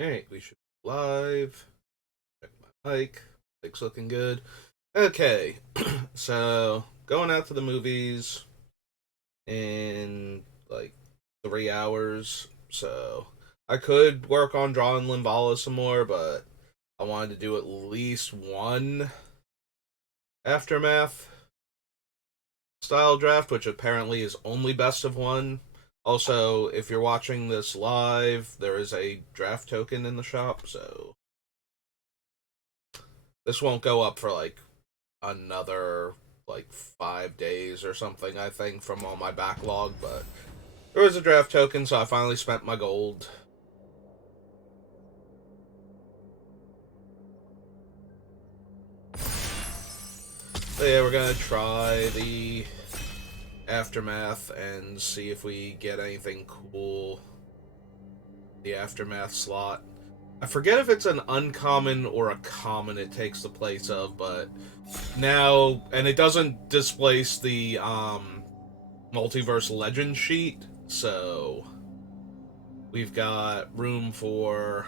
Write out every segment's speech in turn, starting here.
Alright, we should be live. Check my mic. Mic's looking good. Okay, so going out to the movies in like 3 hours. So I could work on drawing Limbala some more, but I wanted to do at least one Aftermath style draft, which apparently is only best of one. Also, if you're watching this live, there is a draft token in the shop, so this won't go up for like another like 5 days or something, I think, from all my backlog, but there was a draft token, so I finally spent my gold. So yeah, we're gonna try the Aftermath and see if we get anything cool. The Aftermath slot. I forget if it's an uncommon or a common it takes the place of, but now, and it doesn't displace the Multiverse Legend sheet, so we've got room for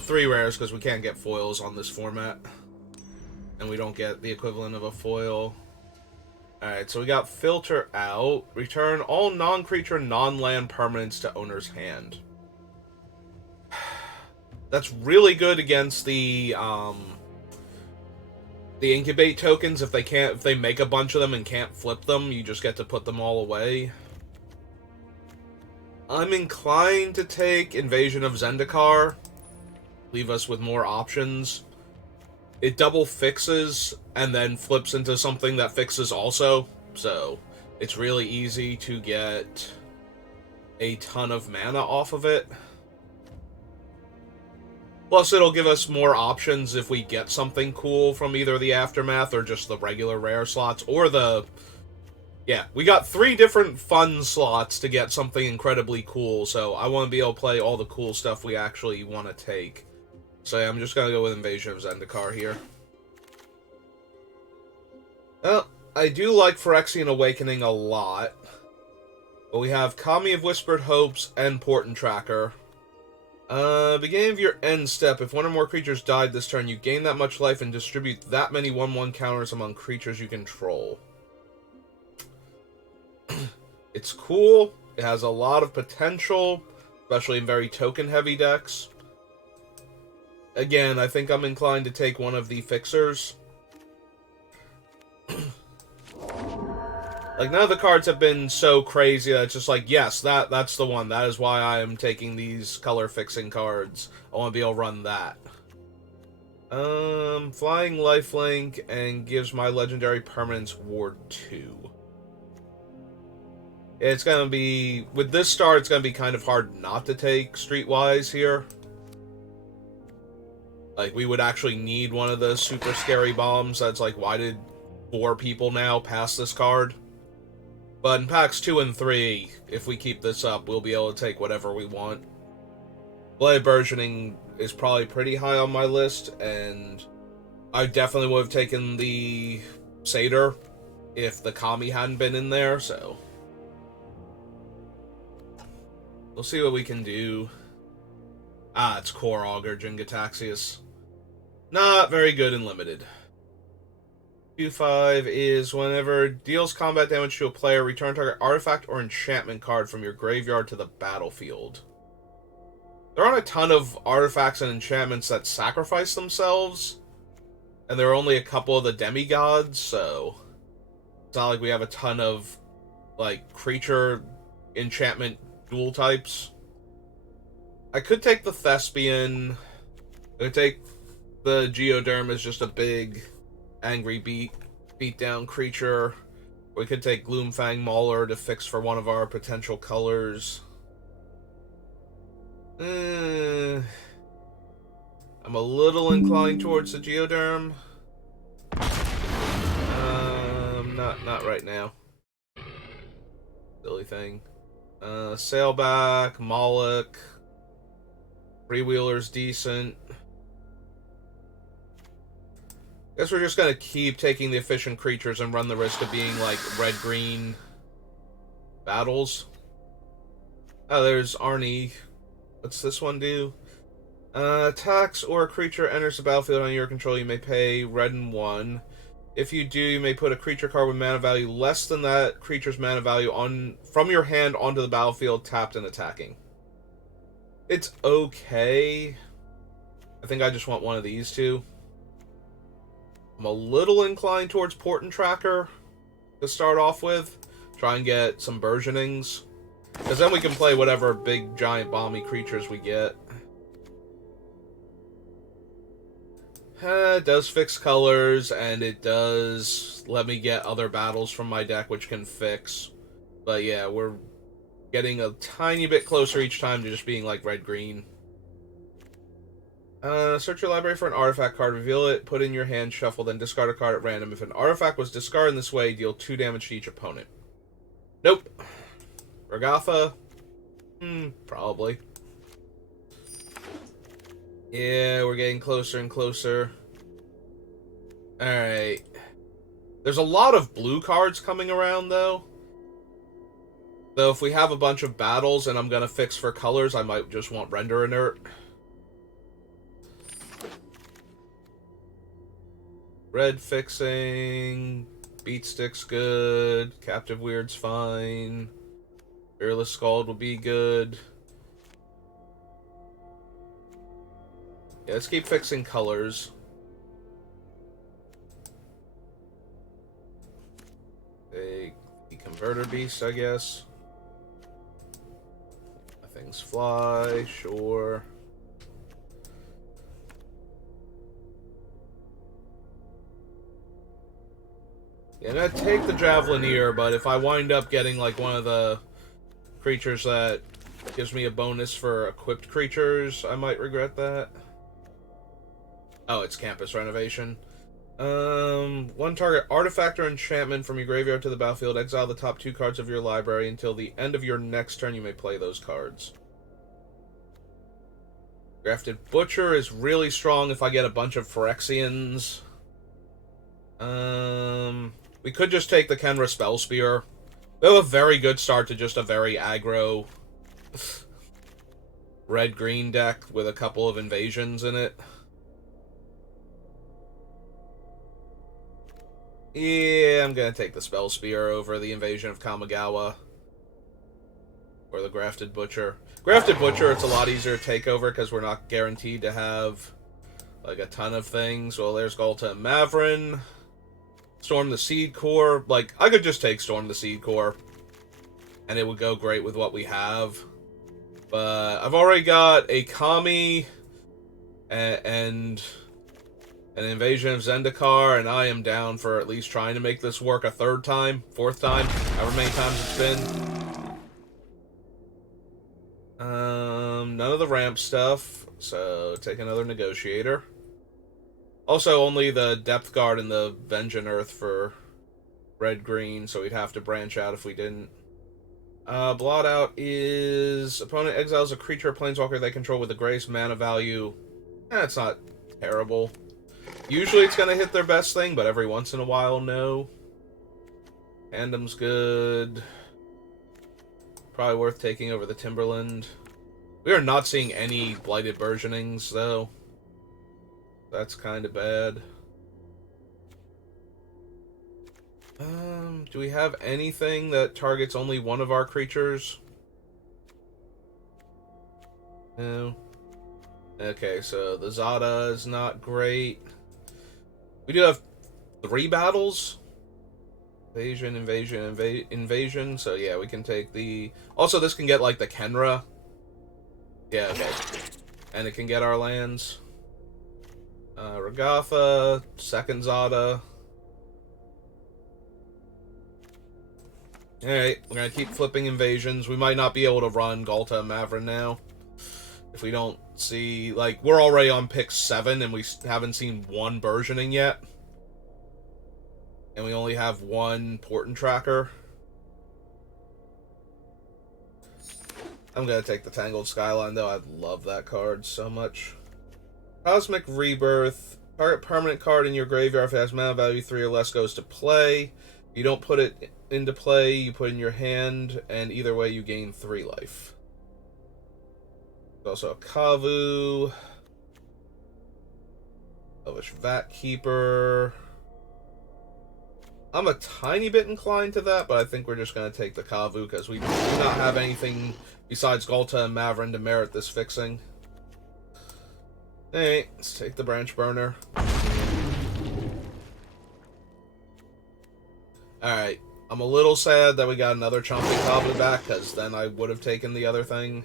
three rares because we can't get foils on this format, and we don't get the equivalent of a foil. Alright, so we got Filter out. Return all non-creature, non-land permanents to owner's hand. That's really good against the incubate tokens. If they make a bunch of them and can't flip them, you just get to put them all away. I'm inclined to take Invasion of Zendikar. Leave us with more options. It double fixes and then flips into something that fixes also. So it's really easy to get a ton of mana off of it. Plus, it'll give us more options if we get something cool from either the Aftermath or just the regular rare slots, or the... Yeah, we got 3 different fun slots to get something incredibly cool, so I want to be able to play all the cool stuff we actually want to take. So yeah, I'm just going to go with Invasion of Zendikar here. Well, I do like Phyrexian Awakening a lot. But we have Kami of Whispered Hopes and Portent Tracker. Beginning of your end step, if one or more creatures died this turn, you gain that much life and distribute that many 1/1 counters among creatures you control. It's cool. It has a lot of potential, especially in very token-heavy decks. Again, I think I'm inclined to take one of the fixers. Like, none of the cards have been so crazy that it's just like, yes, that's the one. That is why I am taking these color-fixing cards. I want to be able to run that. Flying Lifelink and gives my legendary permanence Ward 2. It's gonna be... With this star, it's gonna be kind of hard not to take Streetwise here. Like, we would actually need one of the super scary bombs. That's like, why did 4 people now pass this card? But in packs 2 and 3, if we keep this up, we'll be able to take whatever we want. Blade Burgeoning is probably pretty high on my list, and I definitely would have taken the Satyr if the Kami hadn't been in there, so... We'll see what we can do. Ah, it's Core Augur, Jin-Gitaxias. Not very good in Limited. Q5 is whenever deals combat damage to a player, return target artifact or enchantment card from your graveyard to the battlefield. There aren't a ton of artifacts and enchantments that sacrifice themselves, and there are only a couple of the demigods, so it's not like we have a ton of like creature enchantment dual types. I could take the Thespian. I could take the Geoderm as just a big angry beat down creature. We could take Gloomfang Mauler to fix for one of our potential colors. I'm a little inclined towards the Geoderm. Not right now. Silly thing. Sailback, Moloch. Freewheeler's decent. Guess we're just gonna keep taking the efficient creatures and run the risk of being like red-green battles. Oh, there's Arnie. What's this one do? Attacks or a creature enters the battlefield on your control, you may pay red and 1. If you do, you may put a creature card with mana value less than that creature's mana value on from your hand onto the battlefield, tapped and attacking. It's okay. I think I just want one of these two. I'm a little inclined towards Portent Tracker to start off with. Try and get some burgeonings. Because then we can play whatever big, giant, bomby creatures we get. It does fix colors, and it does let me get other battles from my deck, which can fix. But yeah, we're getting a tiny bit closer each time to just being like red-green. Search your library for an artifact card, reveal it, put it in your hand, shuffle, then discard a card at random. If an artifact was discarded in this way, deal 2 damage to each opponent. Nope. Ragatha? Probably. Yeah, we're getting closer and closer. Alright. There's a lot of blue cards coming around, though. Though if we have a bunch of battles and I'm gonna fix for colors, I might just want Render Inert. Red fixing. Beat Stick's good. Captive Weird's fine. Fearless Scald will be good. Yeah, let's keep fixing colors. Take the Converter Beast, I guess. Things fly, sure. Yeah, I'm gonna take the Javelineer, but if I wind up getting like one of the creatures that gives me a bonus for equipped creatures, I might regret that. Oh, it's Campus Renovation. One target artifact or enchantment from your graveyard to the battlefield. Exile the top 2 cards of your library. Until the end of your next turn, you may play those cards. Grafted Butcher is really strong if I get a bunch of Phyrexians. We could just take the Kenra Spellspear. We have a very good start to just a very aggro red-green deck with a couple of invasions in it. Yeah, I'm gonna take the Spellspear over the Invasion of Kamigawa. Or the Grafted Butcher. Grafted Butcher, it's a lot easier to take over because we're not guaranteed to have like a ton of things. Well, there's Ghalta and Mavrin. Storm the Seed Core. Like, I could just take Storm the Seed Core, and it would go great with what we have. But I've already got a Kami and an Invasion of Zendikar, and I am down for at least trying to make this work a 3rd time, 4th time, however many times it's been. None of the ramp stuff, so take another Negotiator. Also, only the Depth Guard and the Vengeance Earth for red-green, so we'd have to branch out if we didn't. Blot Out is... Opponent exiles a creature or planeswalker they control with a grace mana value. It's not terrible. Usually it's going to hit their best thing, but every once in a while, no. Tandom's good. Probably worth taking over the Timberland. We are not seeing any Blighted Burgeonings, though. That's kind of bad. Do we have anything that targets only one of our creatures? No. Okay, so the Zada is not great. We do have 3 battles. Invasion, invasion. So yeah, we can take the... Also, this can get like the Kenra. Yeah, okay. And it can get our lands. Ragatha, second Zada. Alright, we're gonna keep flipping invasions. We might not be able to run Ghalta and Mavrin now. If we don't see... Like, we're already on pick 7, and we haven't seen 1 burgeoning yet. And we only have 1 Portent Tracker. I'm gonna take the Tangled Skyline, though. I love that card so much. Cosmic Rebirth. Target permanent card in your graveyard, if it has mana value 3 or less, goes to play. You don't put it into play, you put it in your hand, and either way you gain 3 life. There's also a Kavu. Elvish Vat Keeper. I'm a tiny bit inclined to that, but I think we're just going to take the Kavu because we do not have anything besides Ghalta and Maverin to merit this fixing. Hey, let's take the Branch Burner. Alright, I'm a little sad that we got another Chomping Kavu back, because then I would have taken the other thing.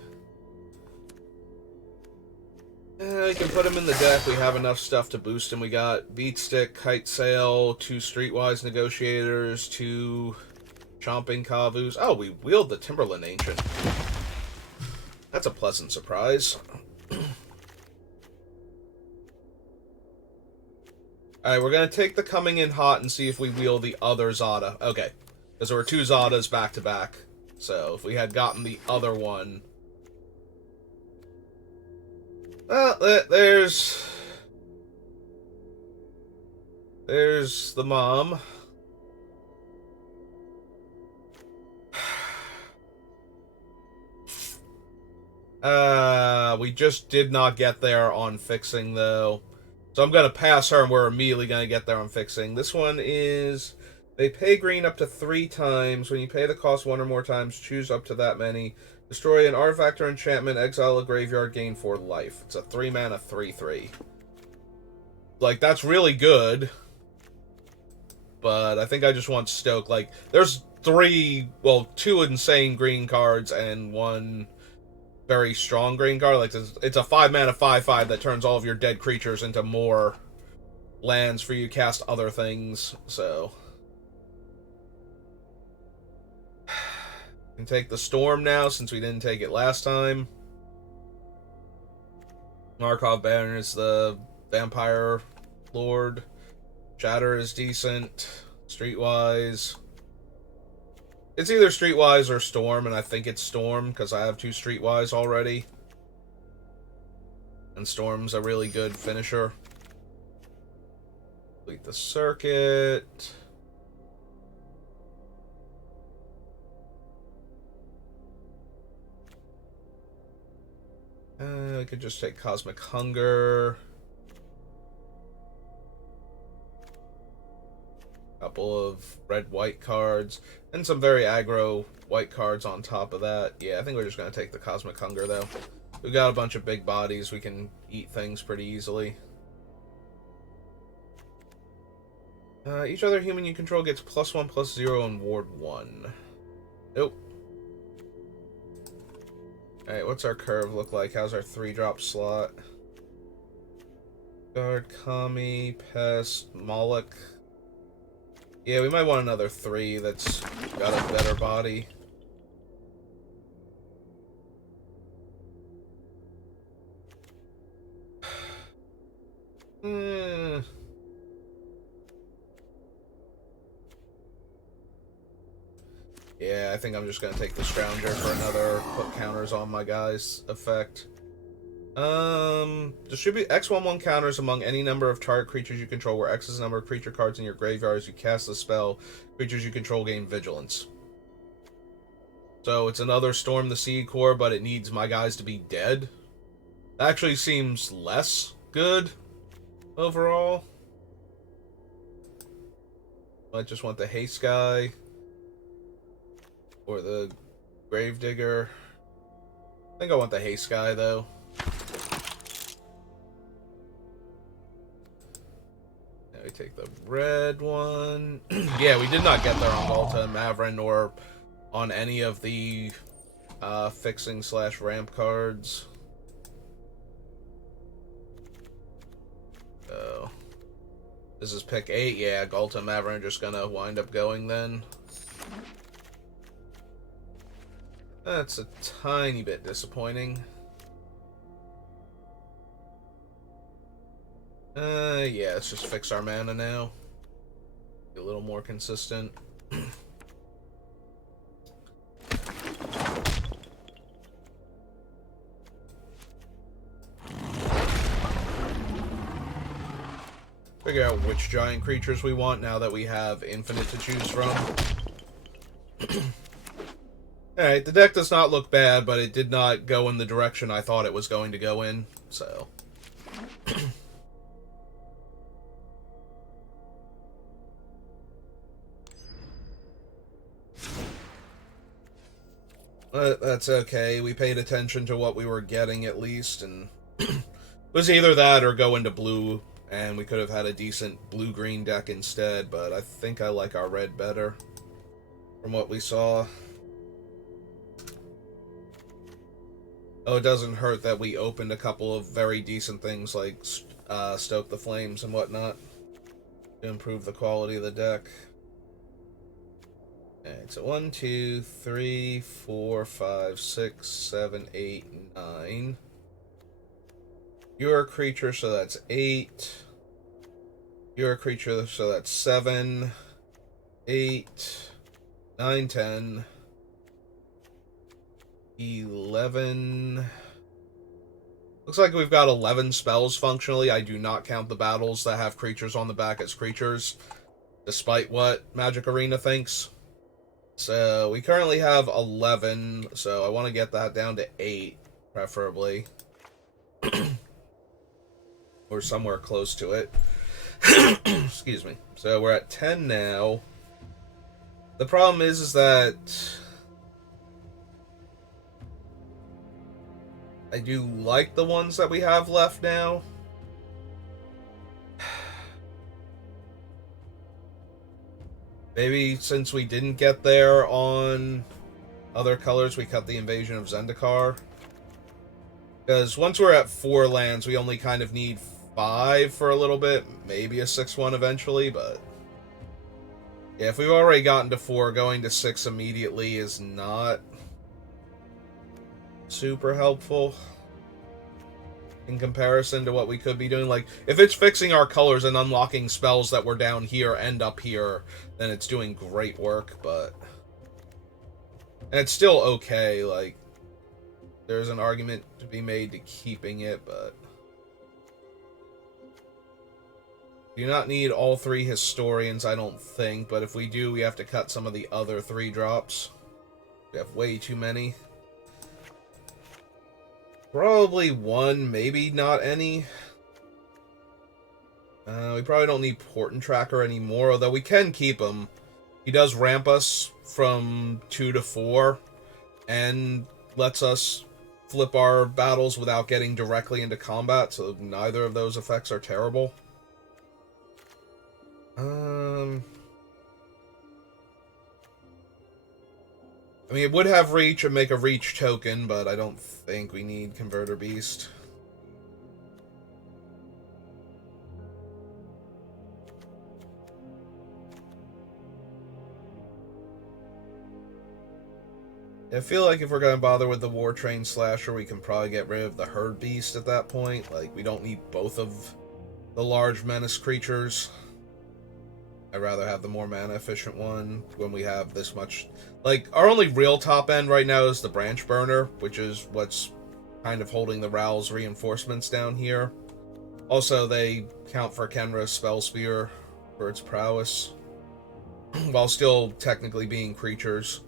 We can put him in the deck. We have enough stuff to boost him. We got Beat Stick, Kite Sail, 2 Streetwise Negotiators, 2 Chomping Kavus. Oh, we wield the Timberland Ancient. That's a pleasant surprise. Alright, we're going to take the Coming in Hot and see if we wield the other Zada. Okay, because there were 2 Zadas back to back. So, if we had gotten the other one... Well, there's the mom. We just did not get there on fixing, though. So I'm going to pass her, and we're immediately going to get there on fixing. This one is... They pay green up to 3 times. When you pay the cost 1 or more times, choose up to that many. Destroy an artifact or enchantment, exile a graveyard, gain 4 life. It's a 3-mana 3/3. Like, that's really good. But I think I just want Stoke. Like, there's 2 insane green cards and 1 very strong green card. Like, it's a 5-mana 5/5 that turns all of your dead creatures into more lands for you to cast other things, so... Can take the Storm now, since we didn't take it last time. Markov Banner is the Vampire Lord. Shatter is decent. Streetwise. It's either Streetwise or Storm, and I think it's Storm, because I have 2 Streetwise already. And Storm's a really good finisher. Complete the circuit. I could just take Cosmic Hunger. Couple of red-white cards. And some very aggro white cards on top of that. Yeah, I think we're just going to take the Cosmic Hunger, though. We've got a bunch of big bodies. We can eat things pretty easily. Each other human you control gets +1/+0 and ward 1. Nope. Alright, what's our curve look like? How's our 3-drop slot? Guard, Kami, Pest, Moloch. Yeah, we might want another 3 that's got a better body. Yeah, I think I'm just gonna take the Scrounger for another put counters on my guys effect. Distribute X/1/1 counters among any number of target creatures you control, where X is the number of creature cards in your graveyard as you cast the spell. Creatures you control gain Vigilance. So it's another Storm the Seed Core, but it needs my guys to be dead. That actually seems less good overall. I just want the Haste guy. Or the Gravedigger. I think I want the Haste guy, though. Now we take the red one. Yeah, we did not get there on Ghalta and Maverin, or on any of the fixing/ramp cards. So, this is pick 8. Yeah, Ghalta and Maverin are just gonna wind up going then. That's a tiny bit disappointing. Yeah, let's just fix our mana now. Be a little more consistent. Figure out which giant creatures we want now that we have infinite to choose from. Alright, the deck does not look bad, but it did not go in the direction I thought it was going to go in, so... But that's okay, we paid attention to what we were getting at least, and... it was either that or go into blue, and we could have had a decent blue-green deck instead, but I think I like our red better, from what we saw. Oh, it doesn't hurt that we opened a couple of very decent things like Stoke the Flames and whatnot to improve the quality of the deck. Alright, so 1, 2, 3, 4, 5, 6, 7, 8, 9. You're a creature, so that's 8. You're a creature, so that's 7, 8, 9, 10. 11. Looks like we've got 11 spells functionally. I do not count the battles that have creatures on the back as creatures, despite what Magic Arena thinks. So we currently have 11, so I want to get that down to 8, preferably. Or somewhere close to it. Excuse me. So we're at 10 now. The problem is that... I do like the ones that we have left now. Maybe since we didn't get there on other colors, we cut the Invasion of Zendikar. Because once we're at 4 lands, we only kind of need 5 for a little bit. Maybe a 6-1 eventually, but... yeah, if we've already gotten to 4, going to 6 immediately is not super helpful in comparison to what we could be doing. Like, if it's fixing our colors and unlocking spells that were down here and up here, then it's doing great work, but... and it's still okay, like, there's an argument to be made to keeping it, but... we do not need all 3 Historians, I don't think, but if we do, we have to cut some of the other 3 drops. We have way too many. Probably 1, maybe not any. We probably don't need Portent Tracker anymore, although we can keep him. He does ramp us from 2 to 4, and lets us flip our battles without getting directly into combat, so neither of those effects are terrible. I mean, it would have reach and make a reach token, but I don't think we need Converter Beast. I feel like if we're going to bother with the War Train Slasher, we can probably get rid of the Herd Beast at that point. Like, we don't need both of the large menace creatures. I'd rather have the more mana efficient one when we have this much. Like, our only real top end right now is the Branch Burner, which is what's kind of holding the Rowl's reinforcements down here. Also, they count for Kenra's Spell Spear for its prowess, while still technically being creatures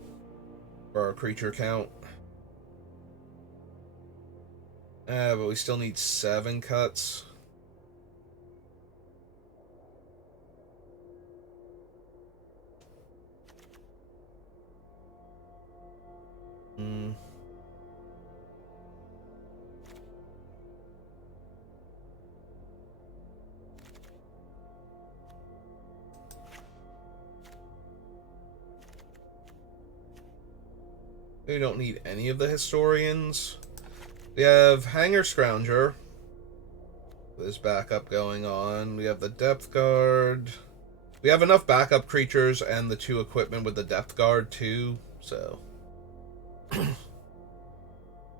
for our creature count. But we still need 7 cuts. We don't need any of the Historians. We have Hanger Scrounger. There's backup going on. We have the Depth Guard. We have enough backup creatures and the 2 equipment with the Depth Guard too, so...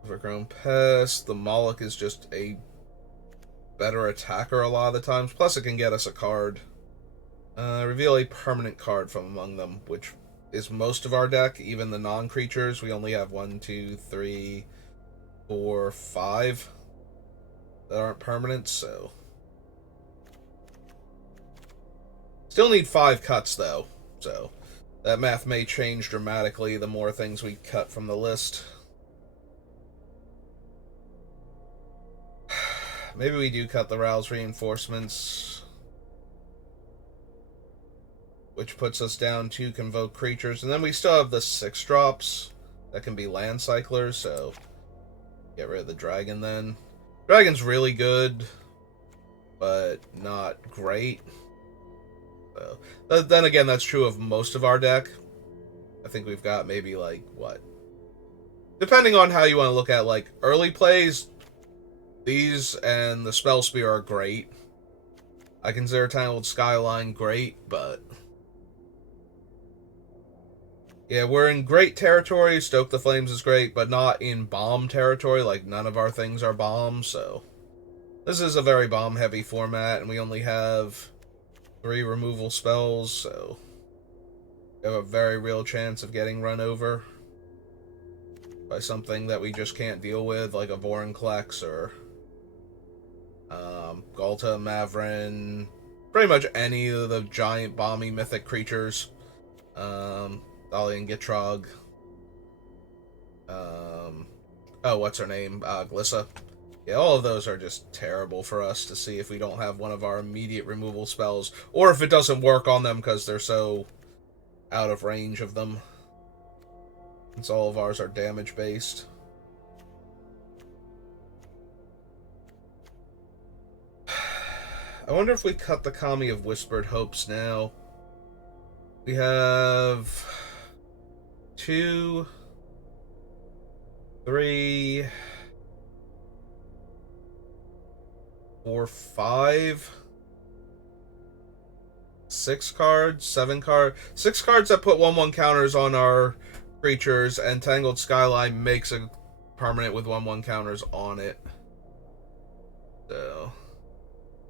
Overgrown Pest. The Moloch is just a better attacker a lot of the times. Plus it can get us a card. Reveal a permanent card from among them, which is most of our deck, even the non-creatures. We only have 1, 2, 3, 4, 5 that aren't permanents, so... still need 5 cuts, though, so That math may change dramatically the more things we cut from the list. Maybe we do cut the Rouse reinforcements, which puts us down 2 convoke creatures, and then we still have the 6 drops that can be land cyclers, so get rid of the dragon then. Dragon's really good, but not great. So, then again, that's true of most of our deck. I think we've got maybe, like, what? Depending on how you want to look at, like, early plays, these and the Spell Spear are great. I consider Tangled Skyline great, but... yeah, we're in great territory. Stoke the Flames is great, but not in bomb territory. Like, none of our things are bombs, so... this is a very bomb-heavy format, and we only have 3 removal spells, so... we have a very real chance of getting run over by something that we just can't deal with, like a Vorinclex or... Ghalta, Mavren... pretty much any of the giant, bomby, mythic creatures. Thalian Gitrog. Oh, what's her name? Glissa. Yeah, all of those are just terrible for us to see if we don't have one of our immediate removal spells, or if it doesn't work on them because they're so out of range of them. Since all of ours are damage-based. I wonder if we cut the Kami of Whispered Hopes now. We have 2, 3, 4, 5, 6 cards, 7 cards, 6 cards that put 1/1 counters on our creatures, and Tangled Skyline makes a permanent with 1/1 counters on it. So,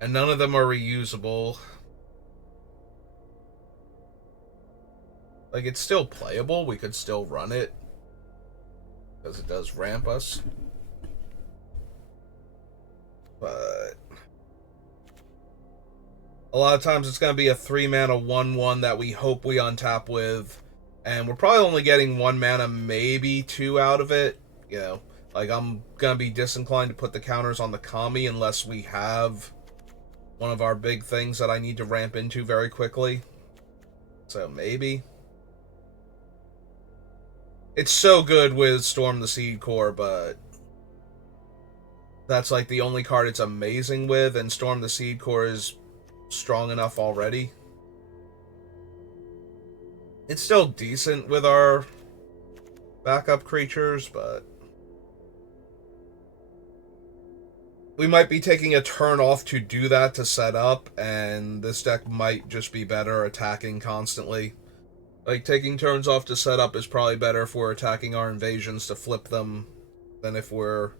and none of them are reusable. Like, it's still playable. We could still run it because it does ramp us. But a lot of times it's going to be a 3-mana 1/1 that we hope we untap with, and we're probably only getting 1 mana, maybe 2 out of it. You know, like, I'm going to be disinclined to put the counters on the Kami unless we have one of our big things that I need to ramp into very quickly. So maybe. It's so good with Storm the Seed Core, but that's like the only card it's amazing with, and Storm the Seed Core is strong enough already. It's still decent with our backup creatures, but we might be taking a turn off to do that to set up, and this deck might just be better attacking constantly. Like, taking turns off to set up is probably better if we're attacking our invasions to flip them than if we're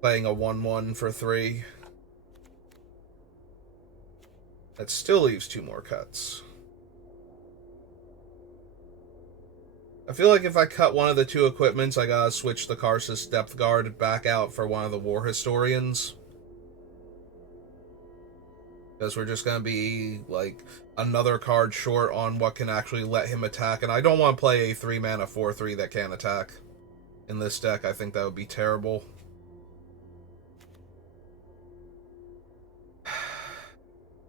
playing a 1/1 for 3. That still leaves 2 more cuts. I feel like if I cut one of the 2 equipments, I gotta switch the Karsus Depth Guard back out for one of the War Historians. Because we're just gonna be, like, another card short on what can actually let him attack. And I don't want to play a 3-mana 4/3 that can't attack in this deck. I think that would be terrible.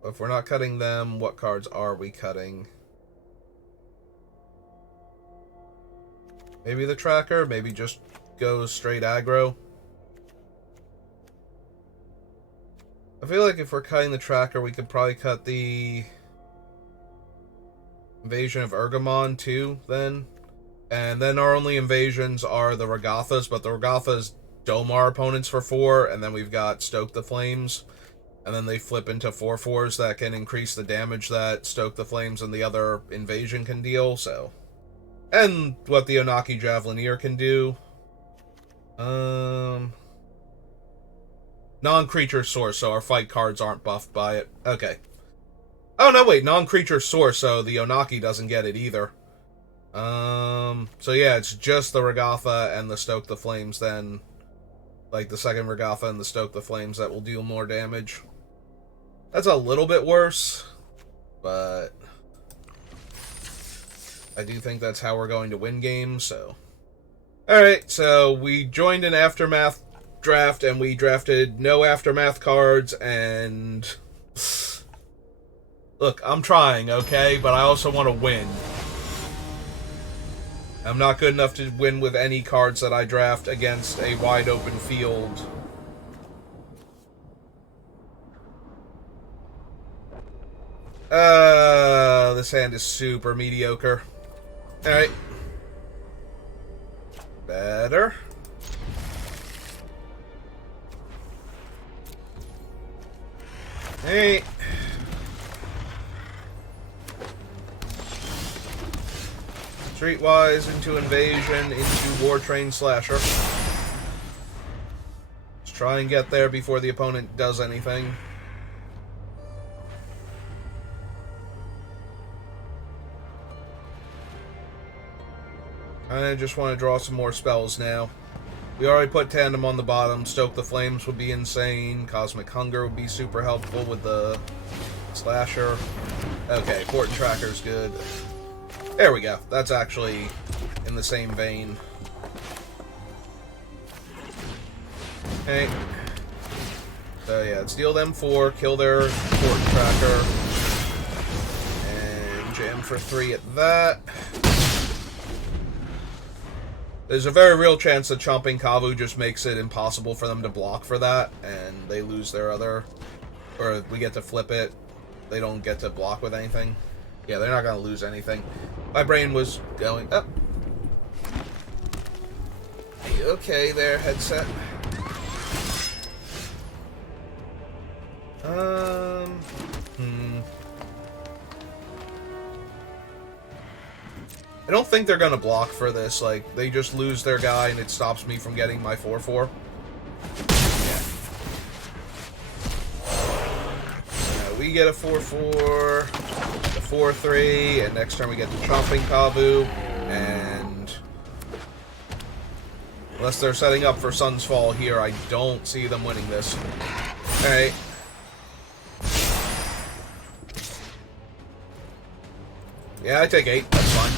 If we're not cutting them, what cards are we cutting? Maybe the Tracker? Maybe just go straight aggro? I feel like if we're cutting the Tracker, we could probably cut the Invasion of Urgamon too, then. And then our only invasions are the Regathas, but the Regathas dome our opponents for 4, and then we've got Stoke the Flames. And then they flip into 4/4s that can increase the damage that Stoke the Flames and the other invasion can deal, so. And what the Onaki Javelineer can do. Non-creature source, so our fight cards aren't buffed by it. Okay. Oh, no, wait. Non-creature source, so the Onaki doesn't get it either. So yeah, it's just the Regatha and the Stoke the Flames then. Like, the second Regatha and the Stoke the Flames that will deal more damage. That's a little bit worse, but I do think that's how we're going to win games, so... Alright, so we joined an Aftermath draft, and we drafted no Aftermath cards, and... Look, I'm trying, okay? But I also want to win. I'm not good enough to win with any cards that I draft against a wide-open field. This hand is super mediocre. Alright. Better. Hey. Streetwise into Invasion, into War Train Slasher. Let's try and get there before the opponent does anything. I just want to draw some more spells now. We already put Tandem on the bottom. Stoke the Flames would be insane. Cosmic Hunger would be super helpful with the Slasher. Okay, Fortin Tracker's good. There we go. That's actually in the same vein. Okay. So yeah, let's deal them 4, kill their Fortin Tracker, and jam for 3 at that. There's a very real chance that Chomping Kavu just makes it impossible for them to block for that, and they lose their other... Or we get to flip it. They don't get to block with anything. Yeah, they're not going to lose anything. My brain was going up. Okay there, headset. I don't think they're going to block for this. Like, they just lose their guy and it stops me from getting my 4-4. Yeah. So we get a 4-4, a 4-3, and next turn we get the Chomping Kavu, and unless they're setting up for Sun's Fall here, I don't see them winning this. Alright. Yeah, I take 8. That's fine.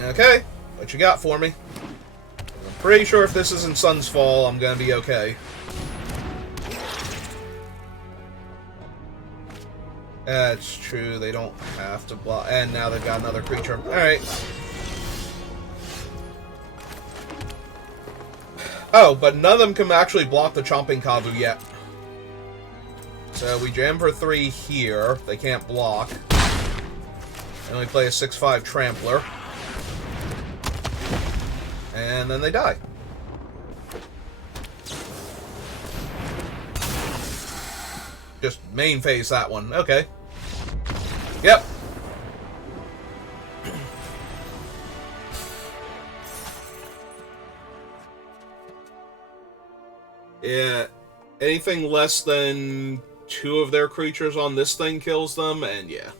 Okay, what you got for me? I'm pretty sure if this isn't Sun's Fall, I'm gonna be okay. That's true, they don't have to block. And now they've got another creature. Alright. Oh, but none of them can actually block the Chomping Kavu yet. So we jam for 3 here. They can't block. And we play a 6/5 Trampler. And then they die. Just main phase that one. Okay. Yep. Yeah. Anything less than 2 of their creatures on this thing kills them, and yeah.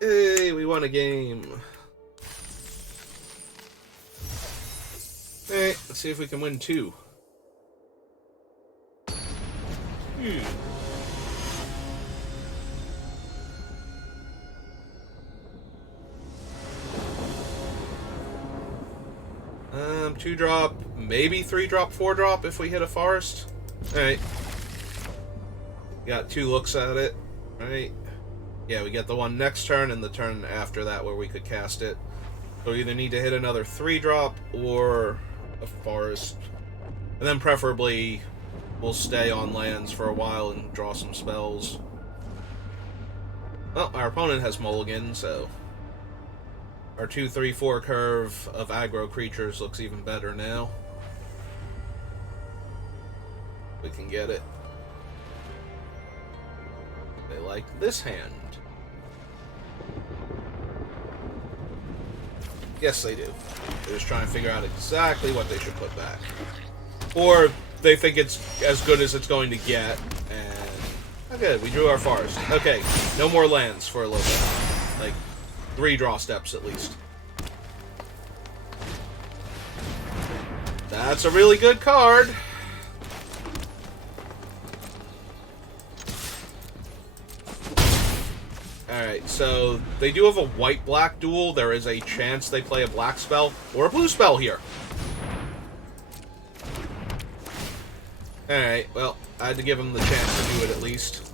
Hey, we won a game. Alright, let's see if we can win 2. Hmm. 2-drop, maybe 3-drop, 4-drop if we hit a forest. Alright. Got 2 looks at it. Right. Yeah, we get the one next turn and the turn after that where we could cast it. So we either need to hit another 3-drop or a forest. And then preferably we'll stay on lands for a while and draw some spells. Well, our opponent has Mulligan, so our 2-3-4 curve of aggro creatures looks even better now. We can get it. They like this hand. Yes, they do. They're just trying to figure out exactly what they should put back. Or they think it's as good as it's going to get, and... Okay, we drew our forest. Okay, no more lands for a little bit. Like, 3 draw steps at least. That's a really good card. Alright, so they do have a white-black duel. There is a chance they play a black spell or a blue spell here. Alright, well, I had to give them the chance to do it at least.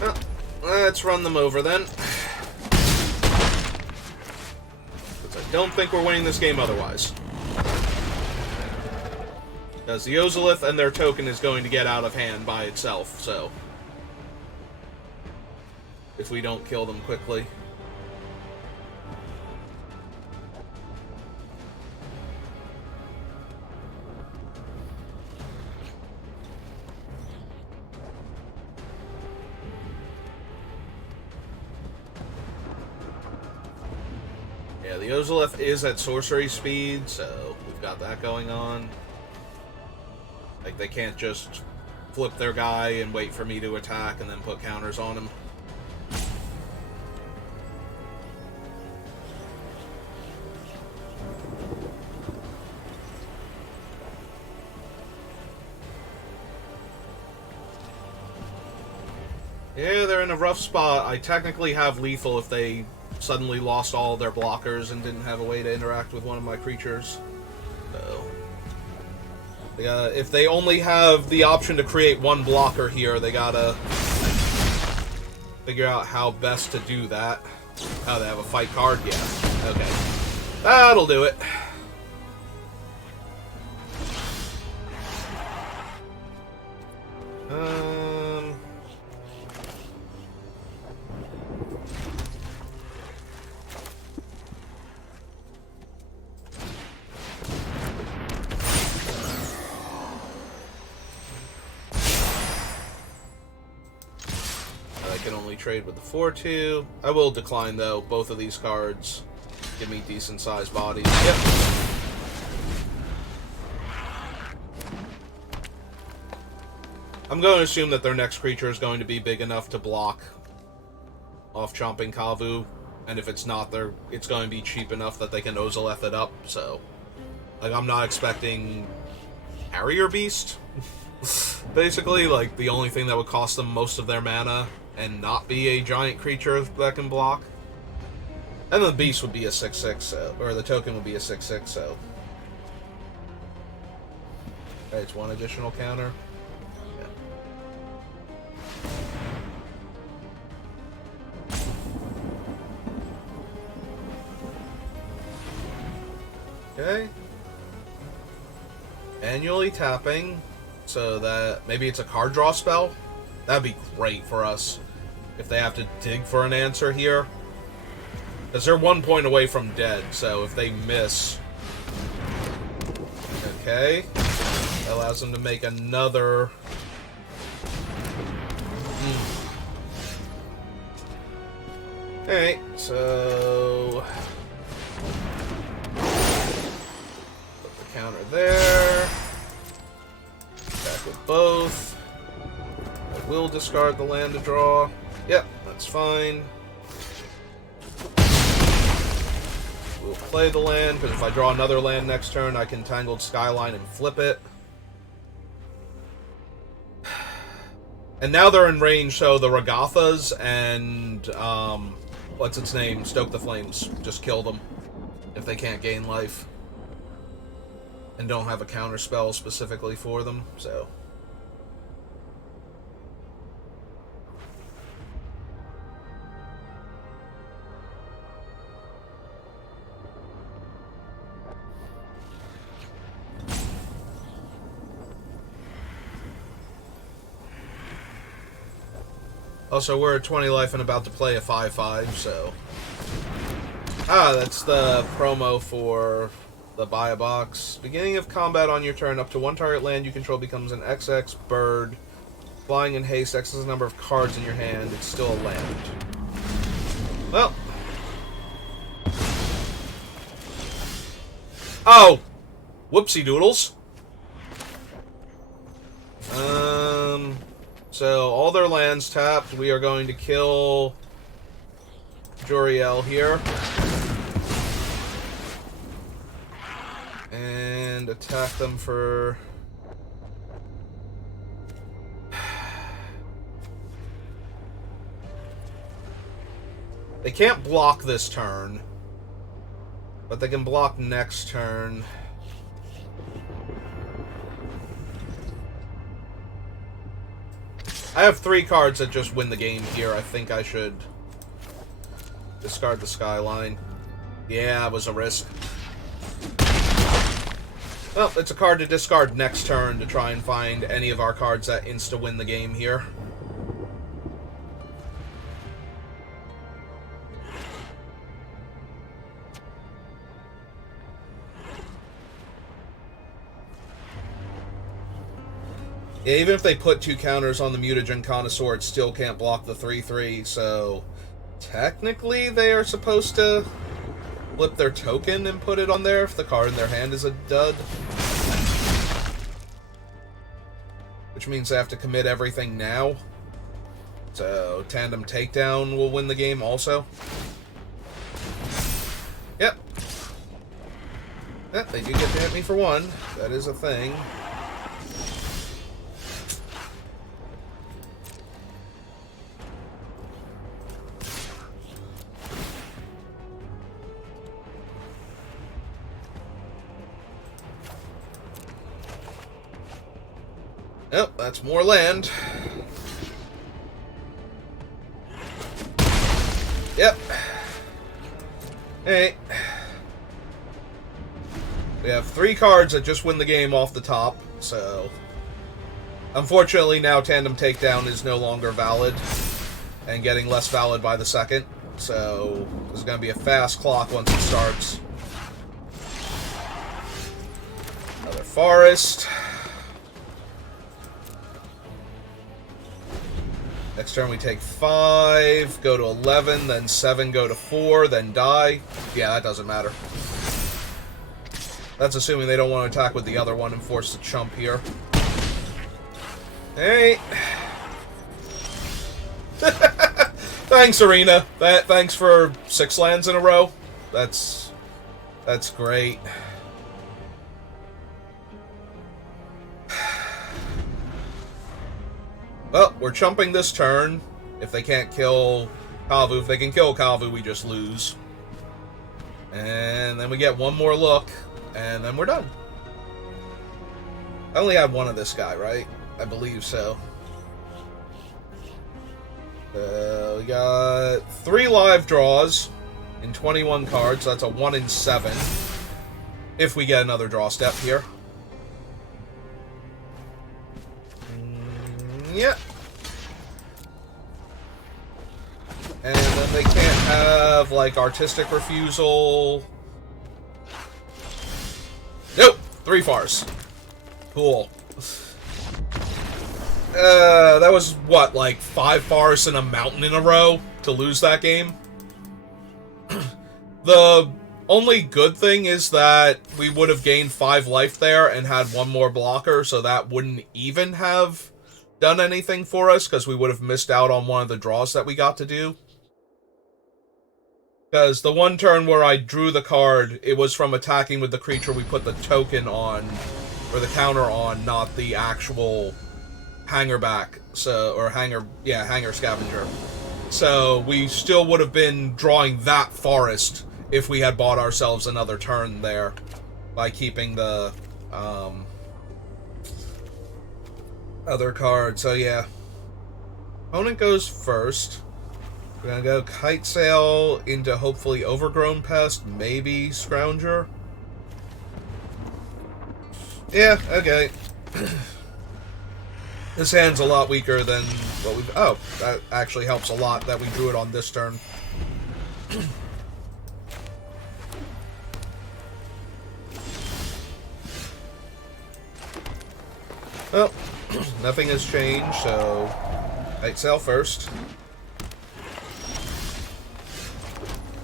Well, let's run them over then. Because I don't think we're winning this game otherwise. Because the Ozolith and their token is going to get out of hand by itself, so... If we don't kill them quickly. Yeah, the Ozolith is at sorcery speed, so we've got that going on. Like, they can't just flip their guy and wait for me to attack and then put counters on him. Yeah, they're in a rough spot. I technically have lethal if they suddenly lost all their blockers and didn't have a way to interact with one of my creatures. So... if they only have the option to create one blocker here, they gotta figure out how best to do that. Oh, they have a fight card? Yeah. Okay. That'll do it. Can only trade with the 4/2. I will decline, though. Both of these cards give me decent-sized bodies. Yep. I'm going to assume that their next creature is going to be big enough to block off Chomping Kavu, and if it's not, it's going to be cheap enough that they can Ozolith it up, so... Like, I'm not expecting Harrier Beast, basically. Like, the only thing that would cost them most of their mana and not be a giant creature that can block. And the beast would be a 6/6, or the token would be a 6/6, so... Okay, it's 1 additional counter. Yeah. Okay. Annually tapping, so that maybe it's a card draw spell? That'd be great for us if they have to dig for an answer here. Because they're 1 point away from dead, so if they miss... Okay. That allows them to make another... Alright, so... Put the counter there. Back with both. I will discard the land to draw. Yep, that's fine. We'll play the land, because if I draw another land next turn, I can Tangled Skyline and flip it. And now they're in range, so the Ragathas and, what's its name? Stoke the Flames. Just kill them if they can't gain life. And don't have a counter spell specifically for them, so... Also, we're at 20 life and about to play a 5/5, so... Ah, that's the promo for the buy a box. Beginning of combat on your turn, up to 1 target land you control becomes an XX bird Flying in haste, X is the number of cards in your hand. It's still a land. Well. Oh! Whoopsie doodles. So all their lands tapped. We are going to kill Joriel here. And attack them for... They can't block this turn. But they can block next turn. I have 3 cards that just win the game here. I think I should discard the Skyline. Yeah, it was a risk. Well, it's a card to discard next turn to try and find any of our cards that insta-win the game here. Yeah, even if they put 2 counters on the Mutagen Connoisseur, it still can't block the 3/3, so technically they are supposed to flip their token and put it on there if the card in their hand is a dud. Which means they have to commit everything now. So Tandem Takedown will win the game also. Yep. Yep, they do get to hit me for 1. That is a thing. Oh, that's more land. Yep. Hey. We have 3 cards that just win the game off the top, so... Unfortunately, now Tandem Takedown is no longer valid, and getting less valid by the second, so there's going to be a fast clock once it starts. Another Forest. Next turn we take 5, go to 11, then 7, go to 4, then die. Yeah, that doesn't matter. That's assuming they don't want to attack with the other one and force the chump here. Hey! Thanks, Arena. Thanks for 6 lands in a row. That's great. Well, we're chumping this turn. If they can't kill Kavu, if they can kill Kavu, we just lose. And then we get 1 more look, and then we're done. I only had 1 of this guy, right? I believe so. We got 3 live draws in 21 cards. So that's a 1 in 7. If we get another draw step here. Yep. And then they can't have, like, Artistic Refusal. Nope! 3 Fars. Cool. That was, what, like 5 Fars and a Mountain in a row to lose that game? The only good thing is that we would have gained 5 life there and had 1 more blocker, so that wouldn't even have done anything for us, because we would have missed out on one of the draws that we got to do. Because the one turn where I drew the card, it was from attacking with the creature we put the token on, or the counter on, not the actual hanger back, or hanger scavenger. So we still would have been drawing that forest if we had bought ourselves another turn there, by keeping the, other card. So yeah, opponent goes first. We're gonna go Kite Sail into hopefully Overgrown Pest, maybe Scrounger. Yeah, okay. This hand's a lot weaker than what we've... Oh, that actually helps a lot that we drew it on this turn. Well... Nothing has changed, so I'd sail first.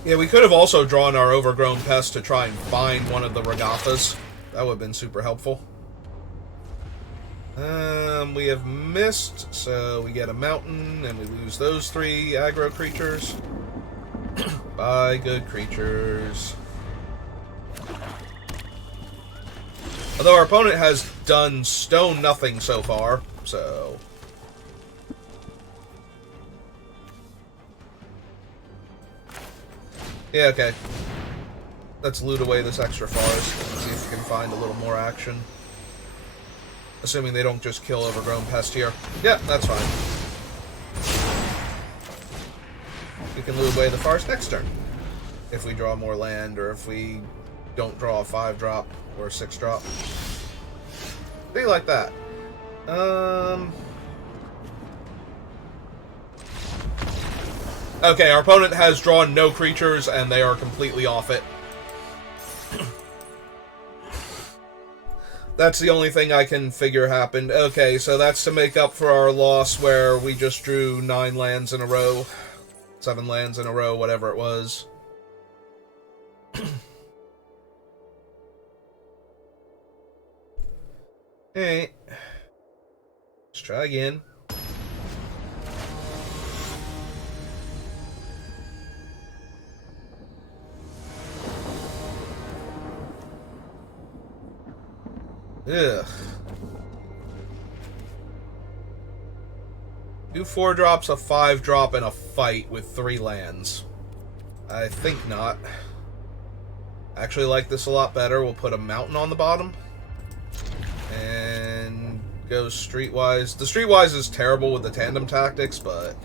Yeah, we could have also drawn our Overgrown Pest to try and find one of the Regathas. That would have been super helpful. We have missed, so we get a mountain, and we lose those 3 aggro creatures. Bye, good creatures. Although our opponent has done stone nothing so far, so... Yeah, okay. Let's loot away this extra forest and see if we can find a little more action. Assuming they don't just kill Overgrown Pest here. Yeah, that's fine. We can loot away the forest next turn. If we draw more land, or if we don't draw a 5-drop or a 6-drop. Be like that. Okay, our opponent has drawn no creatures, and they are completely off it. That's the only thing I can figure happened. Okay, so that's to make up for our loss where we just drew 9 lands in a row. 7 lands in a row, whatever it was. Alright. Let's try again. Ugh. 2 4-drops, a 5-drop, and a fight with 3 lands. I think not. Actually like this a lot better. We'll put a mountain on the bottom. And go Streetwise. The Streetwise is terrible with the tandem tactics, but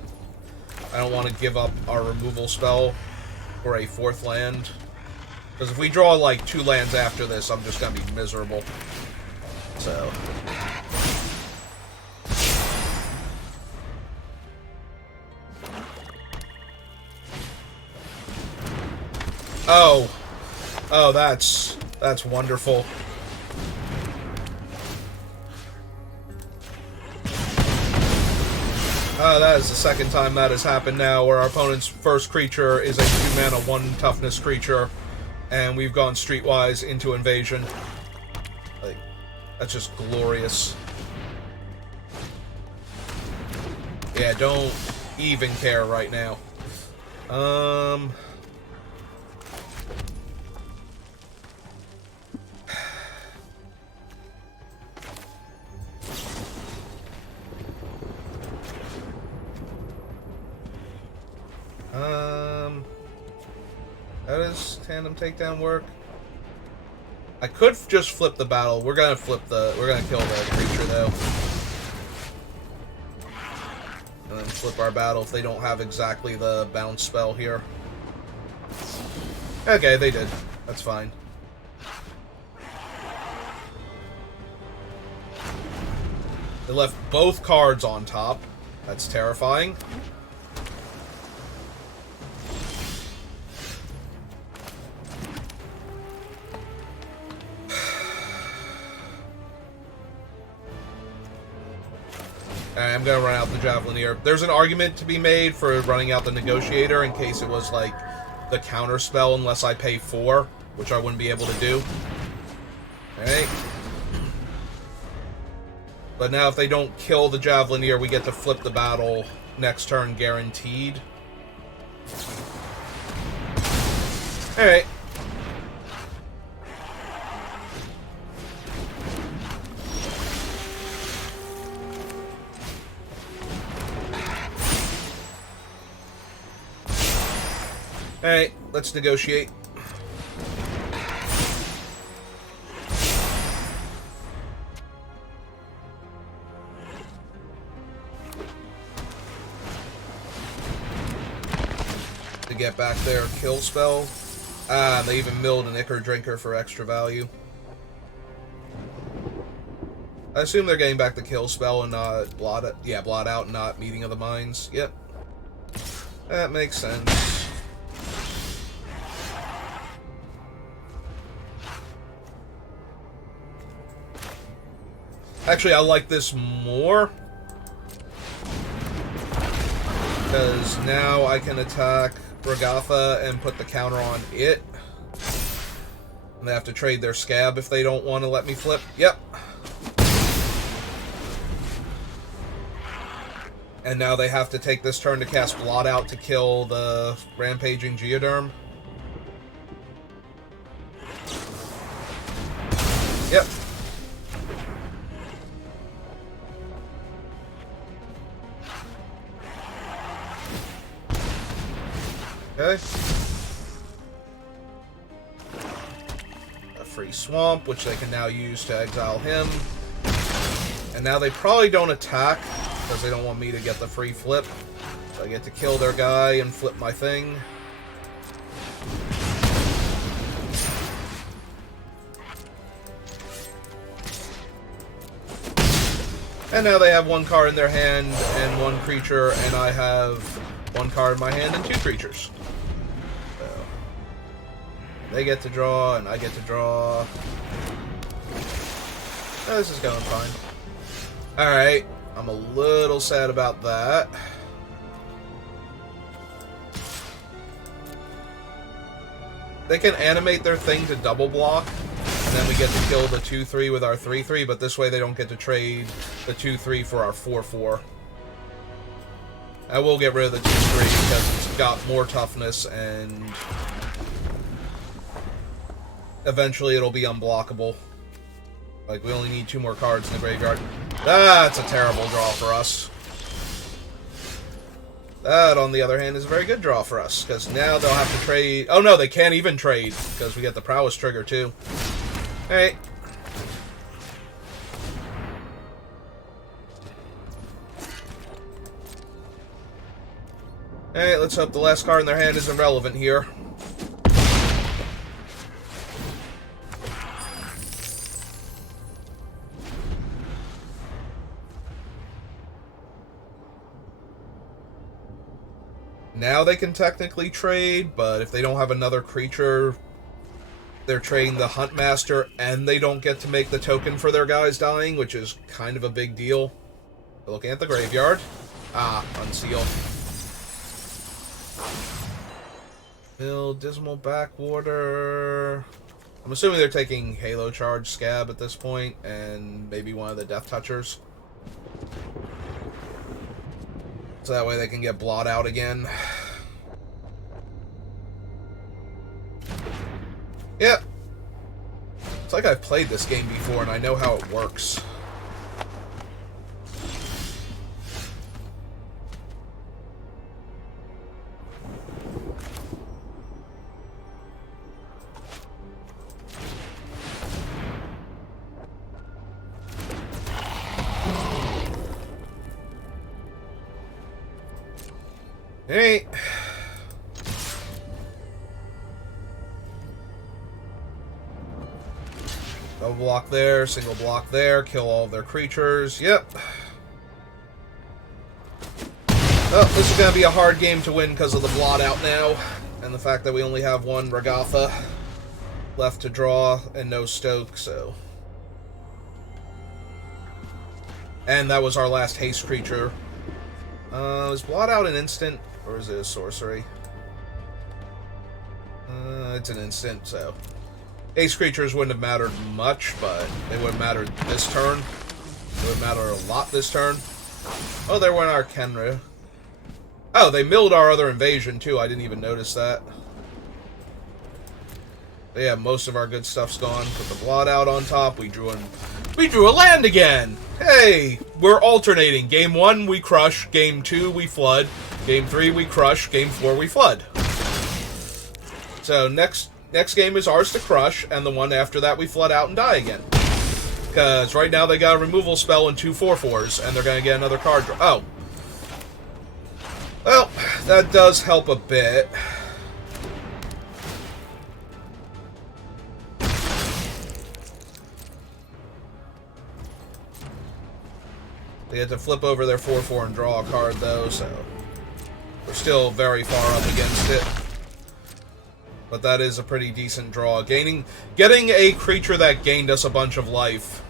I don't want to give up our removal spell for a 4th land. Because if we draw like 2 lands after this, I'm just going to be miserable. So... Oh, that's wonderful. That is the second time that has happened now, where our opponent's first creature is a 2-mana, 1 toughness creature, and we've gone Streetwise into Invasion. Like, that's just glorious. Yeah, don't even care right now. How does tandem takedown work? I could just flip the battle. We're gonna kill the creature though. And then flip our battle if they don't have exactly the bounce spell here. Okay, they did. That's fine. They left both cards on top. That's terrifying. I'm gonna run out the Javelineer. There's an argument to be made for running out the Negotiator in case it was like the counter spell unless I pay 4, which I wouldn't be able to do. Alright. But now if they don't kill the Javelineer, we get to flip the battle next turn guaranteed. Alright. Alright, let's negotiate. To get back their kill spell. Ah, they even milled an Ichor Drinker for extra value. I assume they're getting back the kill spell and not blot out and not Meeting of the Minds. Yep. That makes sense. Actually, I like this more. Because now I can attack Ragatha and put the counter on it. And they have to trade their scab if they don't want to let me flip. Yep. And now they have to take this turn to cast Blot Out to kill the Rampaging Geoderm. Yep. Okay. A free swamp, which they can now use to exile him. And now they probably don't attack, because they don't want me to get the free flip. So I get to kill their guy and flip my thing. And now they have one card in their hand and one creature, and I have one card in my hand and 2 creatures. So they get to draw, and I get to draw. Oh, this is going fine. Alright, I'm a little sad about that. They can animate their thing to double block, and then we get to kill the 2-3 with our 3-3, but this way they don't get to trade the 2-3 for our 4-4. I will get rid of the 2-3 because it's got more toughness, and eventually it'll be unblockable. Like, we only need 2 more cards in the graveyard. That's a terrible draw for us. That, on the other hand, is a very good draw for us, because now they'll have to trade... Oh, no, they can't even trade, because we get the Prowess trigger, too. Alright. Alright, let's hope the last card in their hand isn't relevant here. Now they can technically trade, but if they don't have another creature, they're trading the Huntmaster, and they don't get to make the token for their guys dying, which is kind of a big deal. Looking at the graveyard. Ah, unseal. Build Dismal Backwater. I'm assuming they're taking Halo Charge Scab at this point, and maybe one of the Death Touchers. So that way they can get Blot Out again. Yep. It's like I've played this game before and I know how it works. Hey. Double block there, single block there, kill all of their creatures. Yep. Oh, this is going to be a hard game to win because of the Blot Out now, and the fact that we only have one Ragatha left to draw and no Stoke, so... And that was our last haste creature. Is Blot Out an instant? Or is it a sorcery? It's an instant, so... Ace creatures wouldn't have mattered much, but they would have mattered this turn. It would matter a lot this turn. Oh, there went our Kenra. Oh, they milled our other invasion, too. I didn't even notice that. But yeah, most of our good stuff's gone. Put the Blot Out on top. We drew a land again! Hey! We're alternating. Game 1, we crush. Game 2, we flood. Game 3, we crush. Game 4, we flood. So, next game is ours to crush, and the one after that we flood out and die again. Because right now they got a removal spell and 2 4/4s, and they're going to get another card draw. Oh. Well, that does help a bit. They had to flip over their 4/4 and draw a card, though, so... We're still very far up against it. But that is a pretty decent draw. Getting a creature that gained us a bunch of life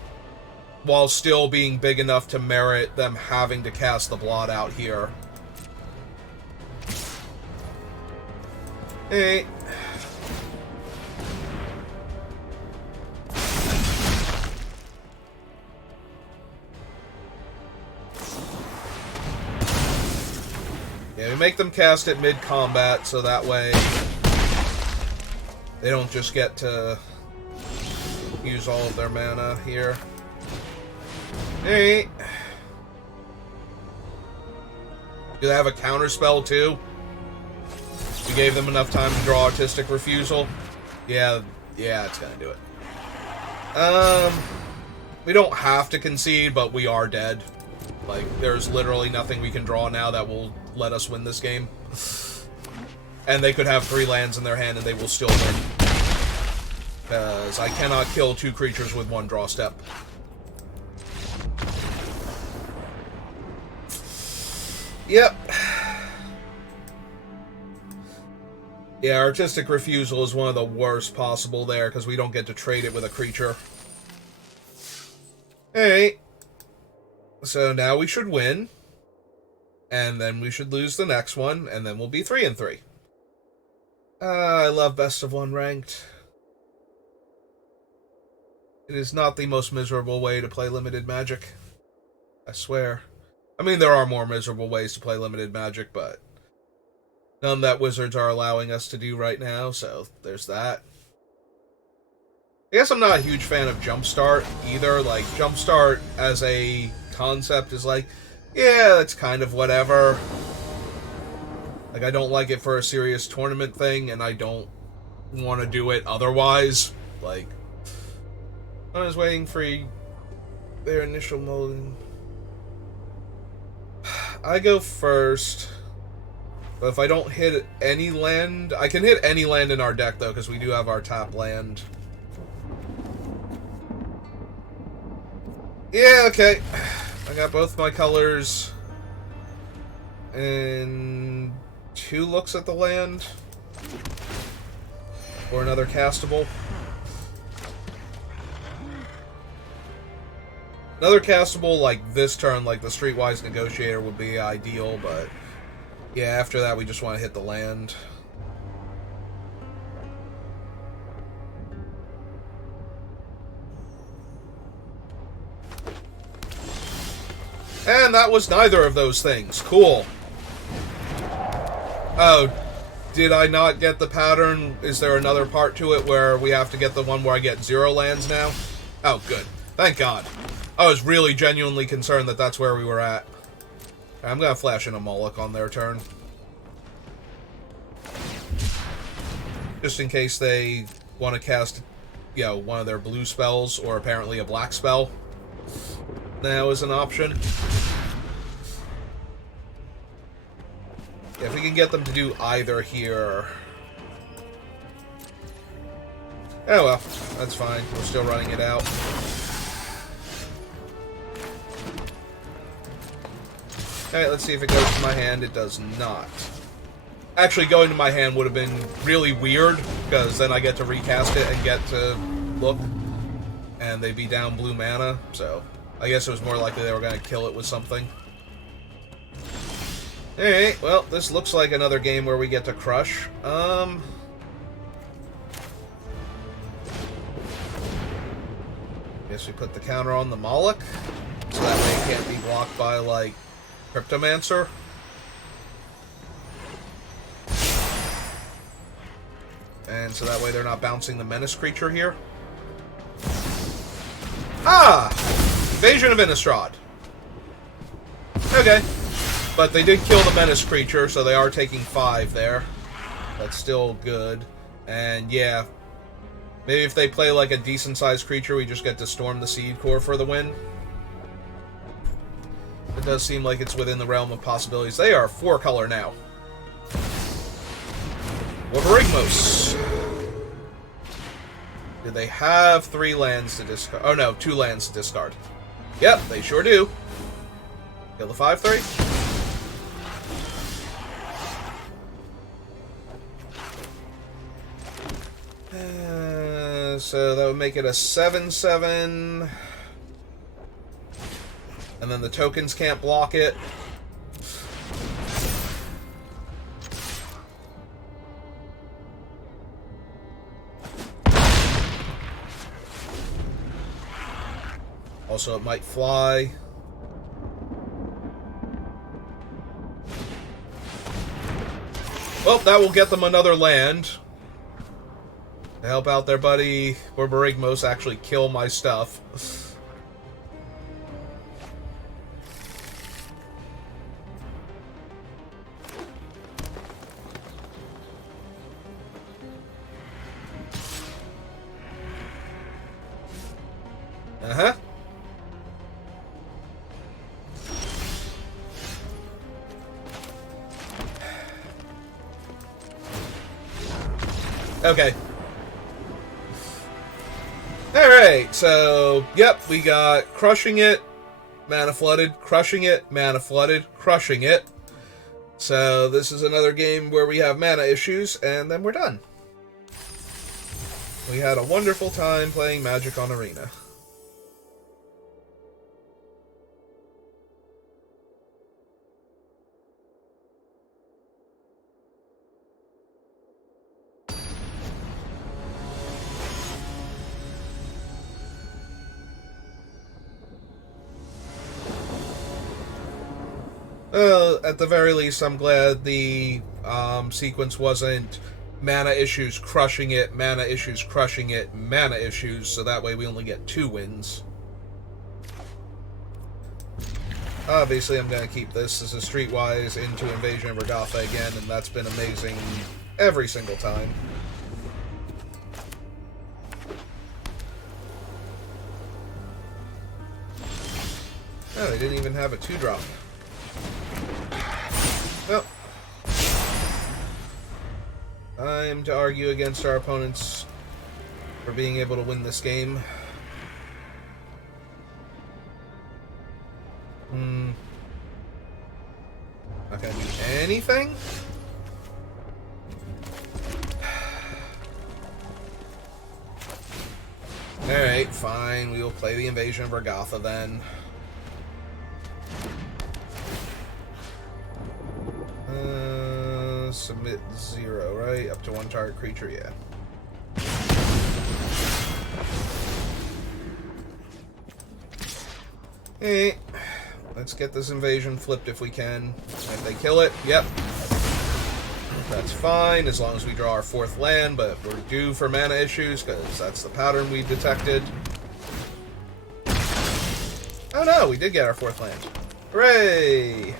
while still being big enough to merit them having to cast the Blot out here. Hey. Yeah, we make them cast it mid-combat, so that way they don't just get to use all of their mana here. Hey. Do they have a counterspell too? We gave them enough time to draw Artistic Refusal. Yeah, it's gonna do it. We don't have to concede, but we are dead. Like, there's literally nothing we can draw now that will let us win this game. And they could have 3 lands in their hand and they will still win. Because I cannot kill 2 creatures with 1 draw step. Yep. Yeah, Artistic Refusal is one of the worst possible there, because we don't get to trade it with a creature. Alright. So now we should win. And then we should lose the next one, and then we'll be 3-3. I love best of 1 ranked. It is not the most miserable way to play limited Magic. I swear. I mean, there are more miserable ways to play limited Magic, but none that Wizards are allowing us to do right now, so there's that. I guess I'm not a huge fan of Jumpstart either. Like, Jumpstart as a concept is like, yeah, it's kind of whatever. Like, I don't like it for a serious tournament thing, and I don't want to do it otherwise. Like, I was waiting for their initial molding. I go first. But if I don't hit any land... I can hit any land in our deck, though, because we do have our top land. Yeah, okay. I got both my colors. And 2 looks at the land. Or another castable. Another castable like this turn, like the Streetwise Negotiator, would be ideal, but yeah, after that we just want to hit the land. And that was neither of those things. Cool. Oh, did I not get the pattern? Is there another part to it where we have to get the one where I get 0 lands now? Oh, good. Thank God. I was really genuinely concerned that that's where we were at. I'm gonna flash in a Moloch on their turn. Just in case they want to cast, you know, one of their blue spells, or apparently a black spell. Now is an option. Yeah, if we can get them to do either here. Oh well, that's fine. We're still running it out. Alright, let's see if it goes to my hand. It does not. Actually, going to my hand would have been really weird, because then I get to recast it and get to look, and they'd be down blue mana, so I guess it was more likely they were going to kill it with something. Alright, well, this looks like another game where we get to crush. Guess we put the counter on the Moloch, so that way it can't be blocked by, like, Cryptomancer. And so that way they're not bouncing the Menace creature here. Ah! Invasion of Innistrad. Okay. But they did kill the Menace creature, so they are taking 5 there. That's still good. And yeah, maybe if they play like a decent-sized creature, we just get to Storm the Seed Core for the win. It does seem like it's within the realm of possibilities. They are 4-color now. Waterigmos. Do they have 3 lands to discard? Oh no, 2 lands to discard. Yep, they sure do. Kill the 5/3. So that would make it a 7/7. And then the tokens can't block it. Also, it might fly. Well, that will get them another land. To help out their buddy Borborygmos actually kill my stuff. Uh-huh. Okay. Alright, so, yep, we got Crushing It, Mana Flooded, Crushing It, Mana Flooded, Crushing It. So, this is another game where we have mana issues, and then we're done. We had a wonderful time playing Magic on Arena. At the very least, I'm glad the sequence wasn't mana issues, crushing it, mana issues, crushing it, mana issues, so that way we only get 2 wins. Obviously, I'm going to keep this as a Streetwise into Invasion of Ragatha again, and that's been amazing every single time. Oh, they didn't even have a 2-drop. Well, time to argue against our opponents for being able to win this game. Not gonna do anything? Alright, fine. We will play the Invasion of Ragatha then. Submit 0, right? Up to 1 target creature, yeah. Hey, let's get this invasion flipped if we can. If they kill it, yep. That's fine, as long as we draw our 4th land, but we're due for mana issues, because that's the pattern we detected. Oh no, we did get our 4th land. Hooray!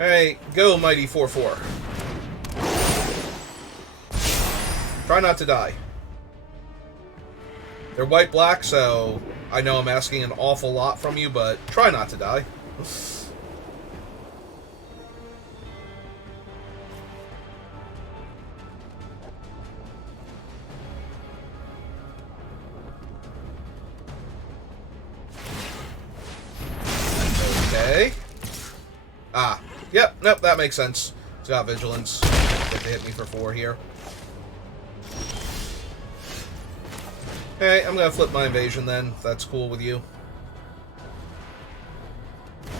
Alright, go, Mighty 4/4. Try not to die. They're white-black, so I know I'm asking an awful lot from you, but try not to die. Okay. Ah. Yep, nope, that makes sense. It's got Vigilance. Get to hit me for 4 here. Alright, I'm gonna flip my invasion then, if that's cool with you.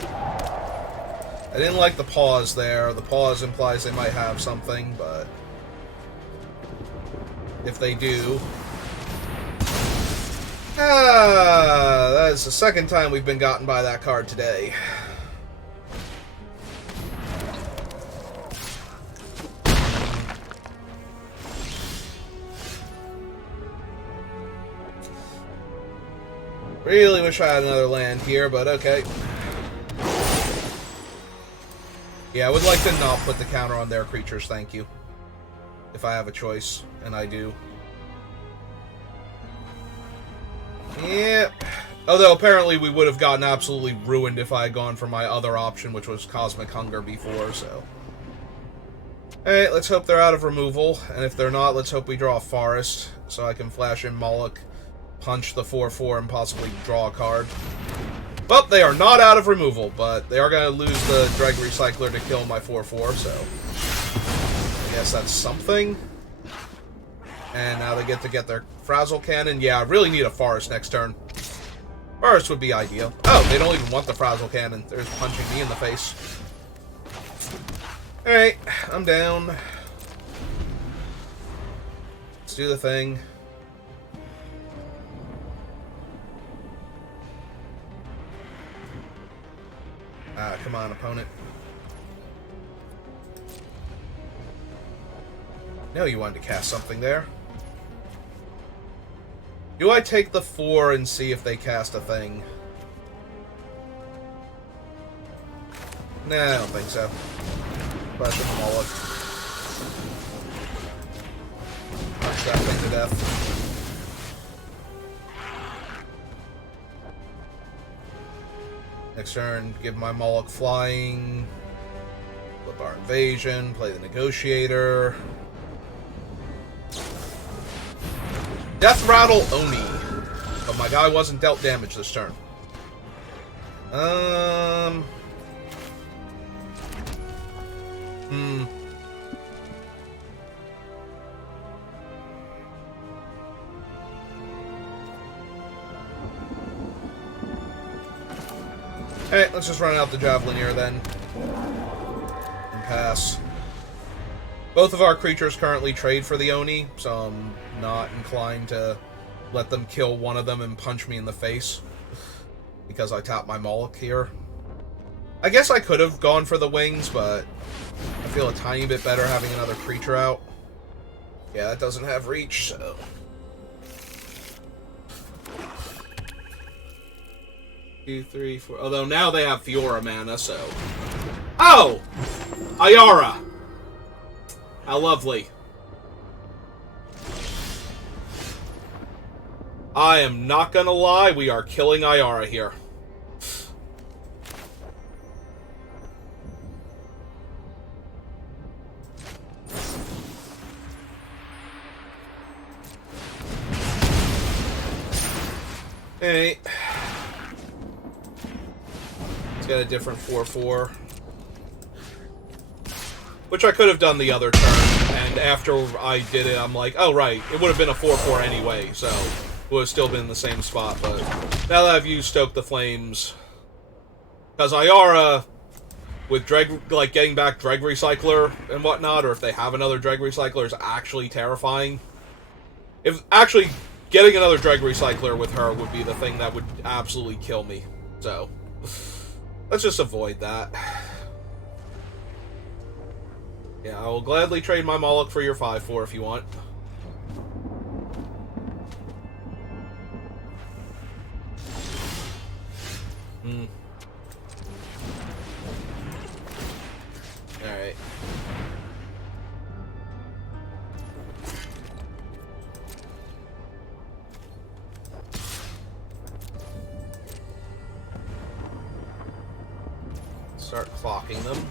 I didn't like the pause there. The pause implies they might have something, but if they do... that is the 2nd time we've been gotten by that card today. Really wish I had another land here, but okay. Yeah, I would like to not put the counter on their creatures, thank you. If I have a choice, and I do. Yep. Although apparently we would have gotten absolutely ruined if I had gone for my other option, which was Cosmic Hunger before, so... Alright, let's hope they're out of removal, and if they're not, let's hope we draw a Forest, so I can flash in Moloch, punch the 4/4, and possibly draw a card. Well, they are not out of removal, but they are going to lose the Dreg Recycler to kill my 4/4, so... I guess that's something. And now they get to get their Frazzle Cannon. Yeah, I really need a Forest next turn. First would be ideal. Oh, they don't even want the Frazzle Cannon. They're just punching me in the face. Alright, I'm down. Let's do the thing. Ah, come on, opponent. No, you wanted to cast something there. Do I take the 4 and see if they cast a thing? Nah, I don't think so. Pressure them all up. Punch that thing to death. Next turn, give my Moloch flying. Flip our invasion, play the Negotiator. Death Rattle Oni. But my guy wasn't dealt damage this turn. Alright, let's just run out the Javelineer then. And pass. Both of our creatures currently trade for the Oni, so I'm not inclined to let them kill one of them and punch me in the face. Because I tapped my Moloch here. I guess I could have gone for the wings, but I feel a tiny bit better having another creature out. Yeah, that doesn't have reach, so... 2, 3, 4... Although now they have Fiora mana, so... Oh! Ayara! How lovely. I am not gonna lie, we are killing Ayara here. Hey. Let's get a different 4/4. Which I could have done the other turn, and after I did it, I'm like, oh right, it would have been a 4/4 anyway, so it would have still been in the same spot, but now that I've used Stoke the Flames, because Ayara, with getting back Dreg Recycler and whatnot, or if they have another Dreg Recycler, is actually terrifying. If actually getting another Dreg Recycler with her would be the thing that would absolutely kill me, so let's just avoid that. Yeah, I will gladly trade my Moloch for your 5/4 if you want. Alright. Start clocking them.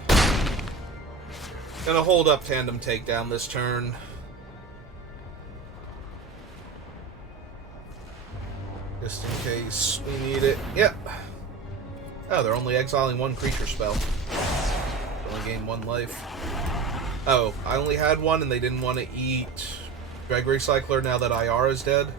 Gonna hold up Tandem Takedown this turn. Just in case we need it. Yep. Oh, they're only exiling one creature spell. Only gain 1 life. Oh, I only had one and they didn't want to eat Dreg Recycler now that Ayara's dead.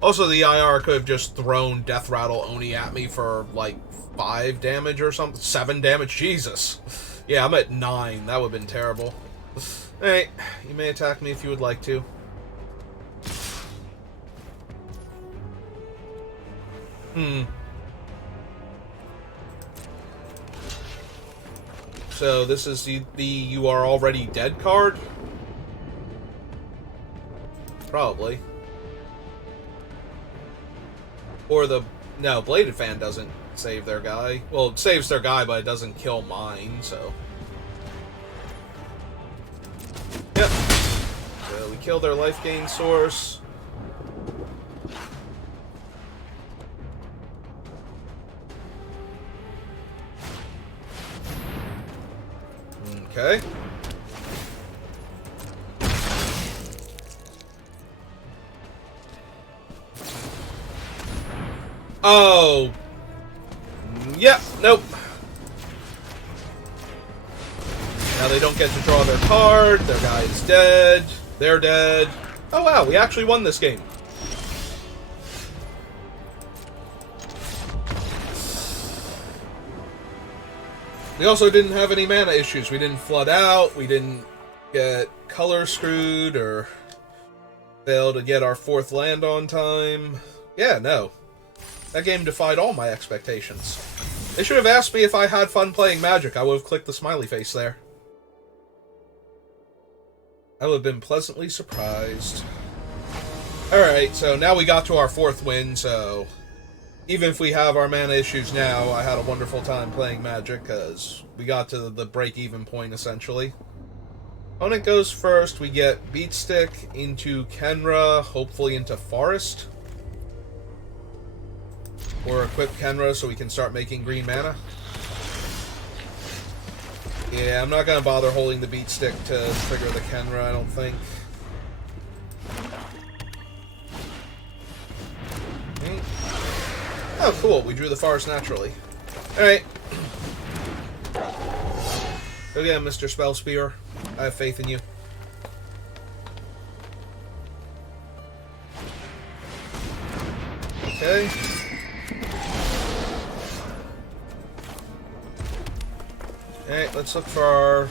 Also, the IR could have just thrown Death Rattle Oni at me for, like, 5 damage or something. 7 damage? Jesus. Yeah, I'm at 9. That would have been terrible. Alright, you may attack me if you would like to. So, this is the You Are Already Dead card? Probably. Or the... No, Bladed Fan doesn't save their guy. Well, it saves their guy, but it doesn't kill mine, so... Yep. So we kill their life gain source. Okay. Oh. Yep, nope. Now they don't get to draw their card, their guy is dead, they're dead. Oh wow, we actually won this game. We also didn't have any mana issues. We didn't flood out, we didn't get color screwed, or fail to get our 4th land on time. Yeah, no. That game defied all my expectations. They should have asked me if I had fun playing Magic. I would have clicked the smiley face there. I would have been pleasantly surprised. Alright, so now we got to our 4th win, so even if we have our mana issues now, I had a wonderful time playing Magic, because we got to the break-even point, essentially. Opponent goes first, we get Beatstick into Kenra, hopefully into Forest. Or equip Kenra so we can start making green mana. Yeah, I'm not going to bother holding the Beatstick to trigger the Kenra, I don't think. Okay. Oh, cool, we drew the Forest naturally. Alright. Go get him, Mr. Spell Spear. I have faith in you. Okay. Alright, let's look for our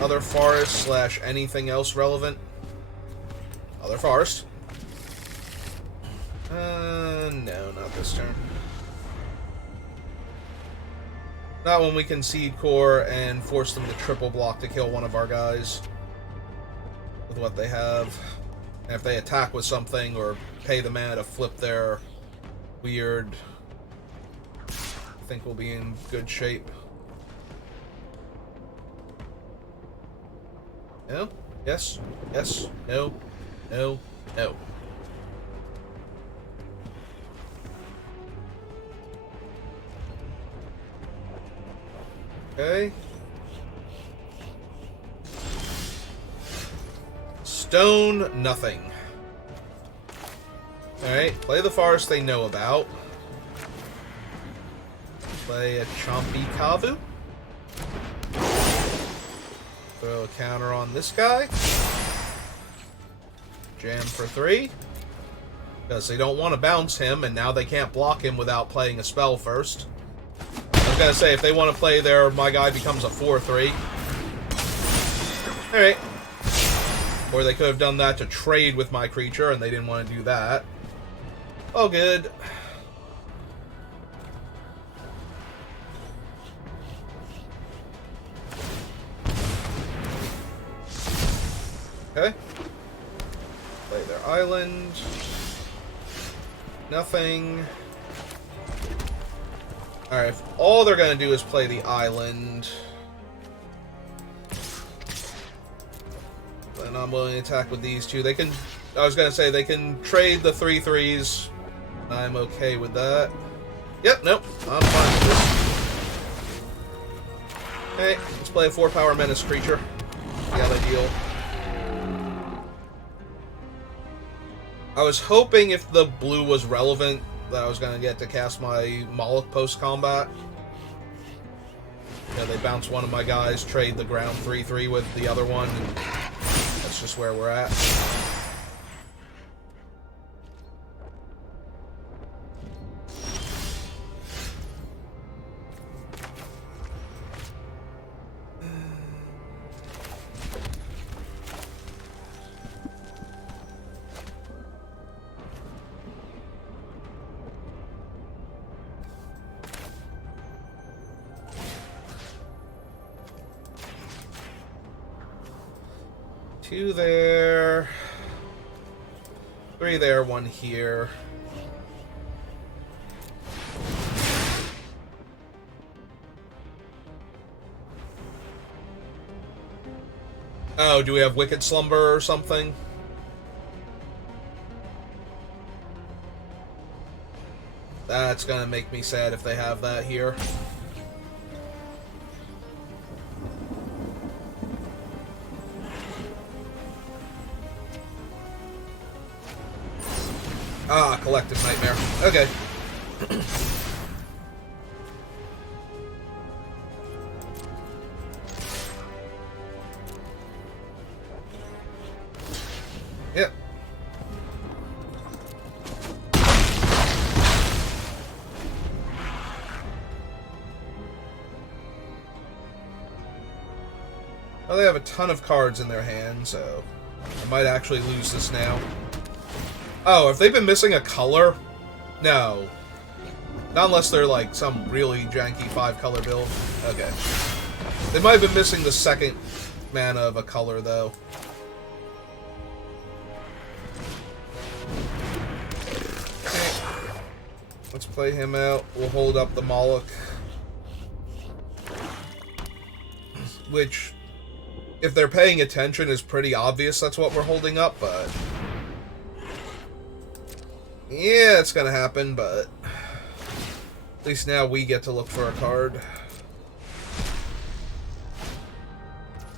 other forest / anything else relevant. Other forest. No, not this turn. Not when we can Seed Core and force them to triple block to kill one of our guys with what they have. And if they attack with something or pay the mana to flip their weird, I think we'll be in good shape. No? Yes? Yes? No? No? No. Okay. Stone, nothing. Alright, play the forest they know about. Play a Chompy Kavu. Throw a counter on this guy. Jam for 3. Because they don't want to bounce him, and now they can't block him without playing a spell first. I was gonna say, if they want to play there, my guy becomes a 4/3. Alright. Or they could have done that to trade with my creature, and they didn't want to do that. All good. Okay. Play their island. Nothing. Alright, if all they're gonna do is play the island, then I'm willing to attack with these two. They can, I was gonna say, they can trade the 3/3s. I'm okay with that. Yep, nope, I'm fine with this. Okay, let's play a 4-power menace creature. See how they deal. I was hoping if the blue was relevant that I was going to get to cast my Moloch post-combat. Yeah, they bounce one of my guys, trade the ground 3/3 with the other one, and that's just where we're at. Two there. 3 there, 1 here. Oh, do we have Wicked Slumber or something? That's gonna make me sad if they have that here. Ah, Collective Nightmare. Okay. Oh, they have a ton of cards in their hand, so I might actually lose this now. Oh, have they been missing a color? No. Not unless they're like some really janky 5-color build. Okay. They might have been missing the second mana of a color, though. Okay. Let's play him out. We'll hold up the Moloch. Which, if they're paying attention, is pretty obvious that's what we're holding up, but... yeah, it's gonna happen, but... at least now we get to look for a card.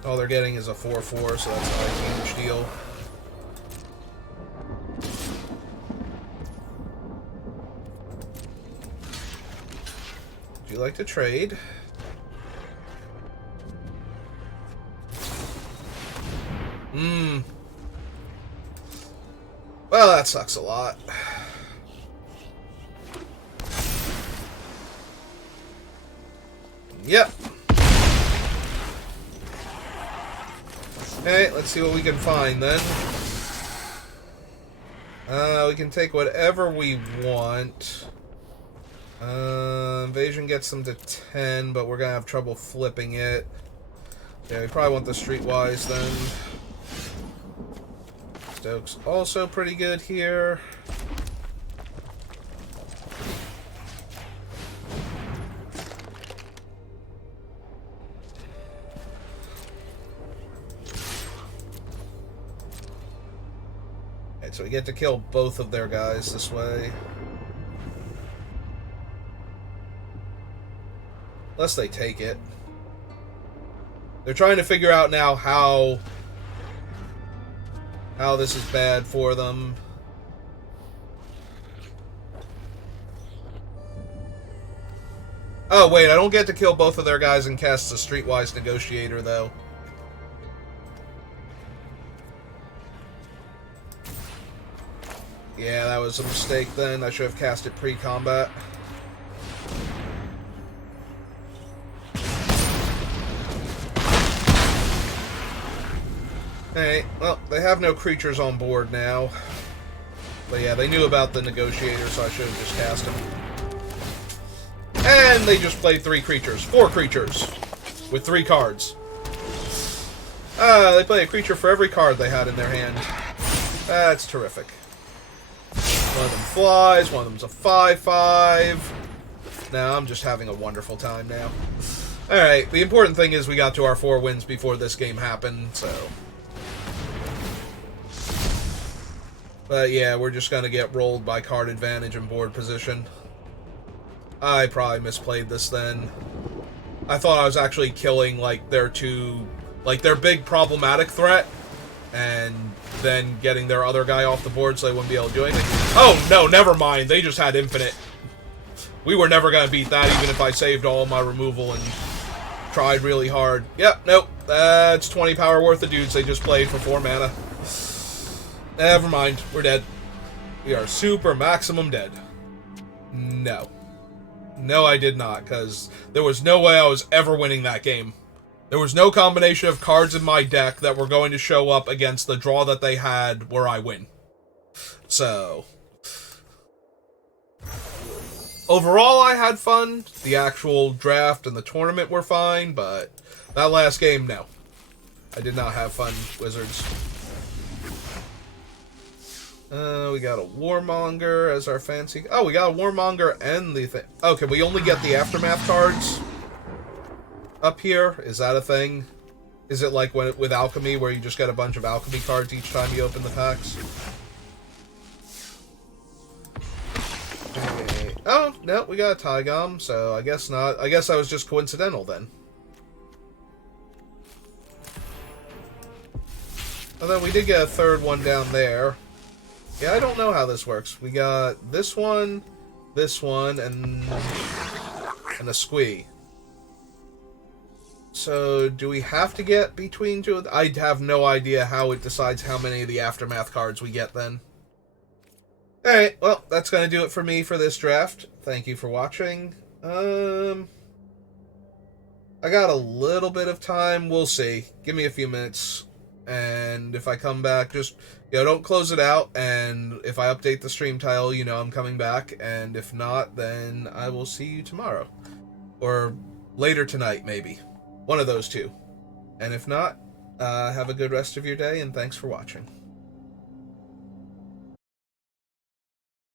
All they're getting is a 4/4, so that's not a huge deal. Would you like to trade? Well, that sucks a lot. Yep. Okay, let's see what we can find then. We can take whatever we want. Invasion gets them to 10, but we're gonna have trouble flipping it. Yeah, we probably want the Streetwise then. Stoke's also pretty good here. Alright, so we get to kill both of their guys this way. Unless they take it. They're trying to figure out now how this is bad for them. Oh, wait, I don't get to kill both of their guys and cast the Streetwise Negotiator, though. Yeah, that was a mistake then. I should have cast it pre-combat. Alright, well, they have no creatures on board now. But yeah, they knew about the Negotiator, so I should have just cast him. And they just played 3 creatures. 4 creatures. With 3 cards. They play a creature for every card they had in their hand. That's terrific. One of them flies, one of them's a 5/5. Now I'm just having a wonderful time now. Alright, the important thing is we got to our 4 wins before this game happened, so... but yeah, we're just gonna get rolled by card advantage and board position. I probably misplayed this then. I thought I was actually killing, like, their big problematic threat, and then getting their other guy off the board so they wouldn't be able to do anything. Oh, no, never mind. They just had infinite. We were never gonna beat that, even if I saved all my removal and tried really hard. Yep, nope. That's 20 power worth of dudes they just played for 4 mana. Never mind, we're dead. We are super maximum dead. No. No, I did not, because there was no way I was ever winning that game. There was no combination of cards in my deck that were going to show up against the draw that they had where I win. So... overall, I had fun. The actual draft and the tournament were fine, but that last game, no. I did not have fun, Wizards. We got a Warmonger as our fancy... oh, we got a Warmonger and the thing... oh, can we only get the Aftermath cards up here? Is that a thing? Is it like with Alchemy, where you just get a bunch of Alchemy cards each time you open the packs? Okay. Oh, no, we got a Tygom, so I guess not. I guess that was just coincidental, then. Although we did get a third one down there. Yeah, I don't know how this works. We got this one, and a Squee. So, do we have to get between 2 of them? I have no idea how it decides how many of the Aftermath cards we get then. Alright, well, that's going to do it for me for this draft. Thank you for watching. I got a little bit of time. We'll see. Give me a few minutes. And if I come back, just, don't close it out. And if I update the stream title, I'm coming back. And if not, then I will see you tomorrow. Or later tonight, maybe. One of those two. And if not, have a good rest of your day, and thanks for watching.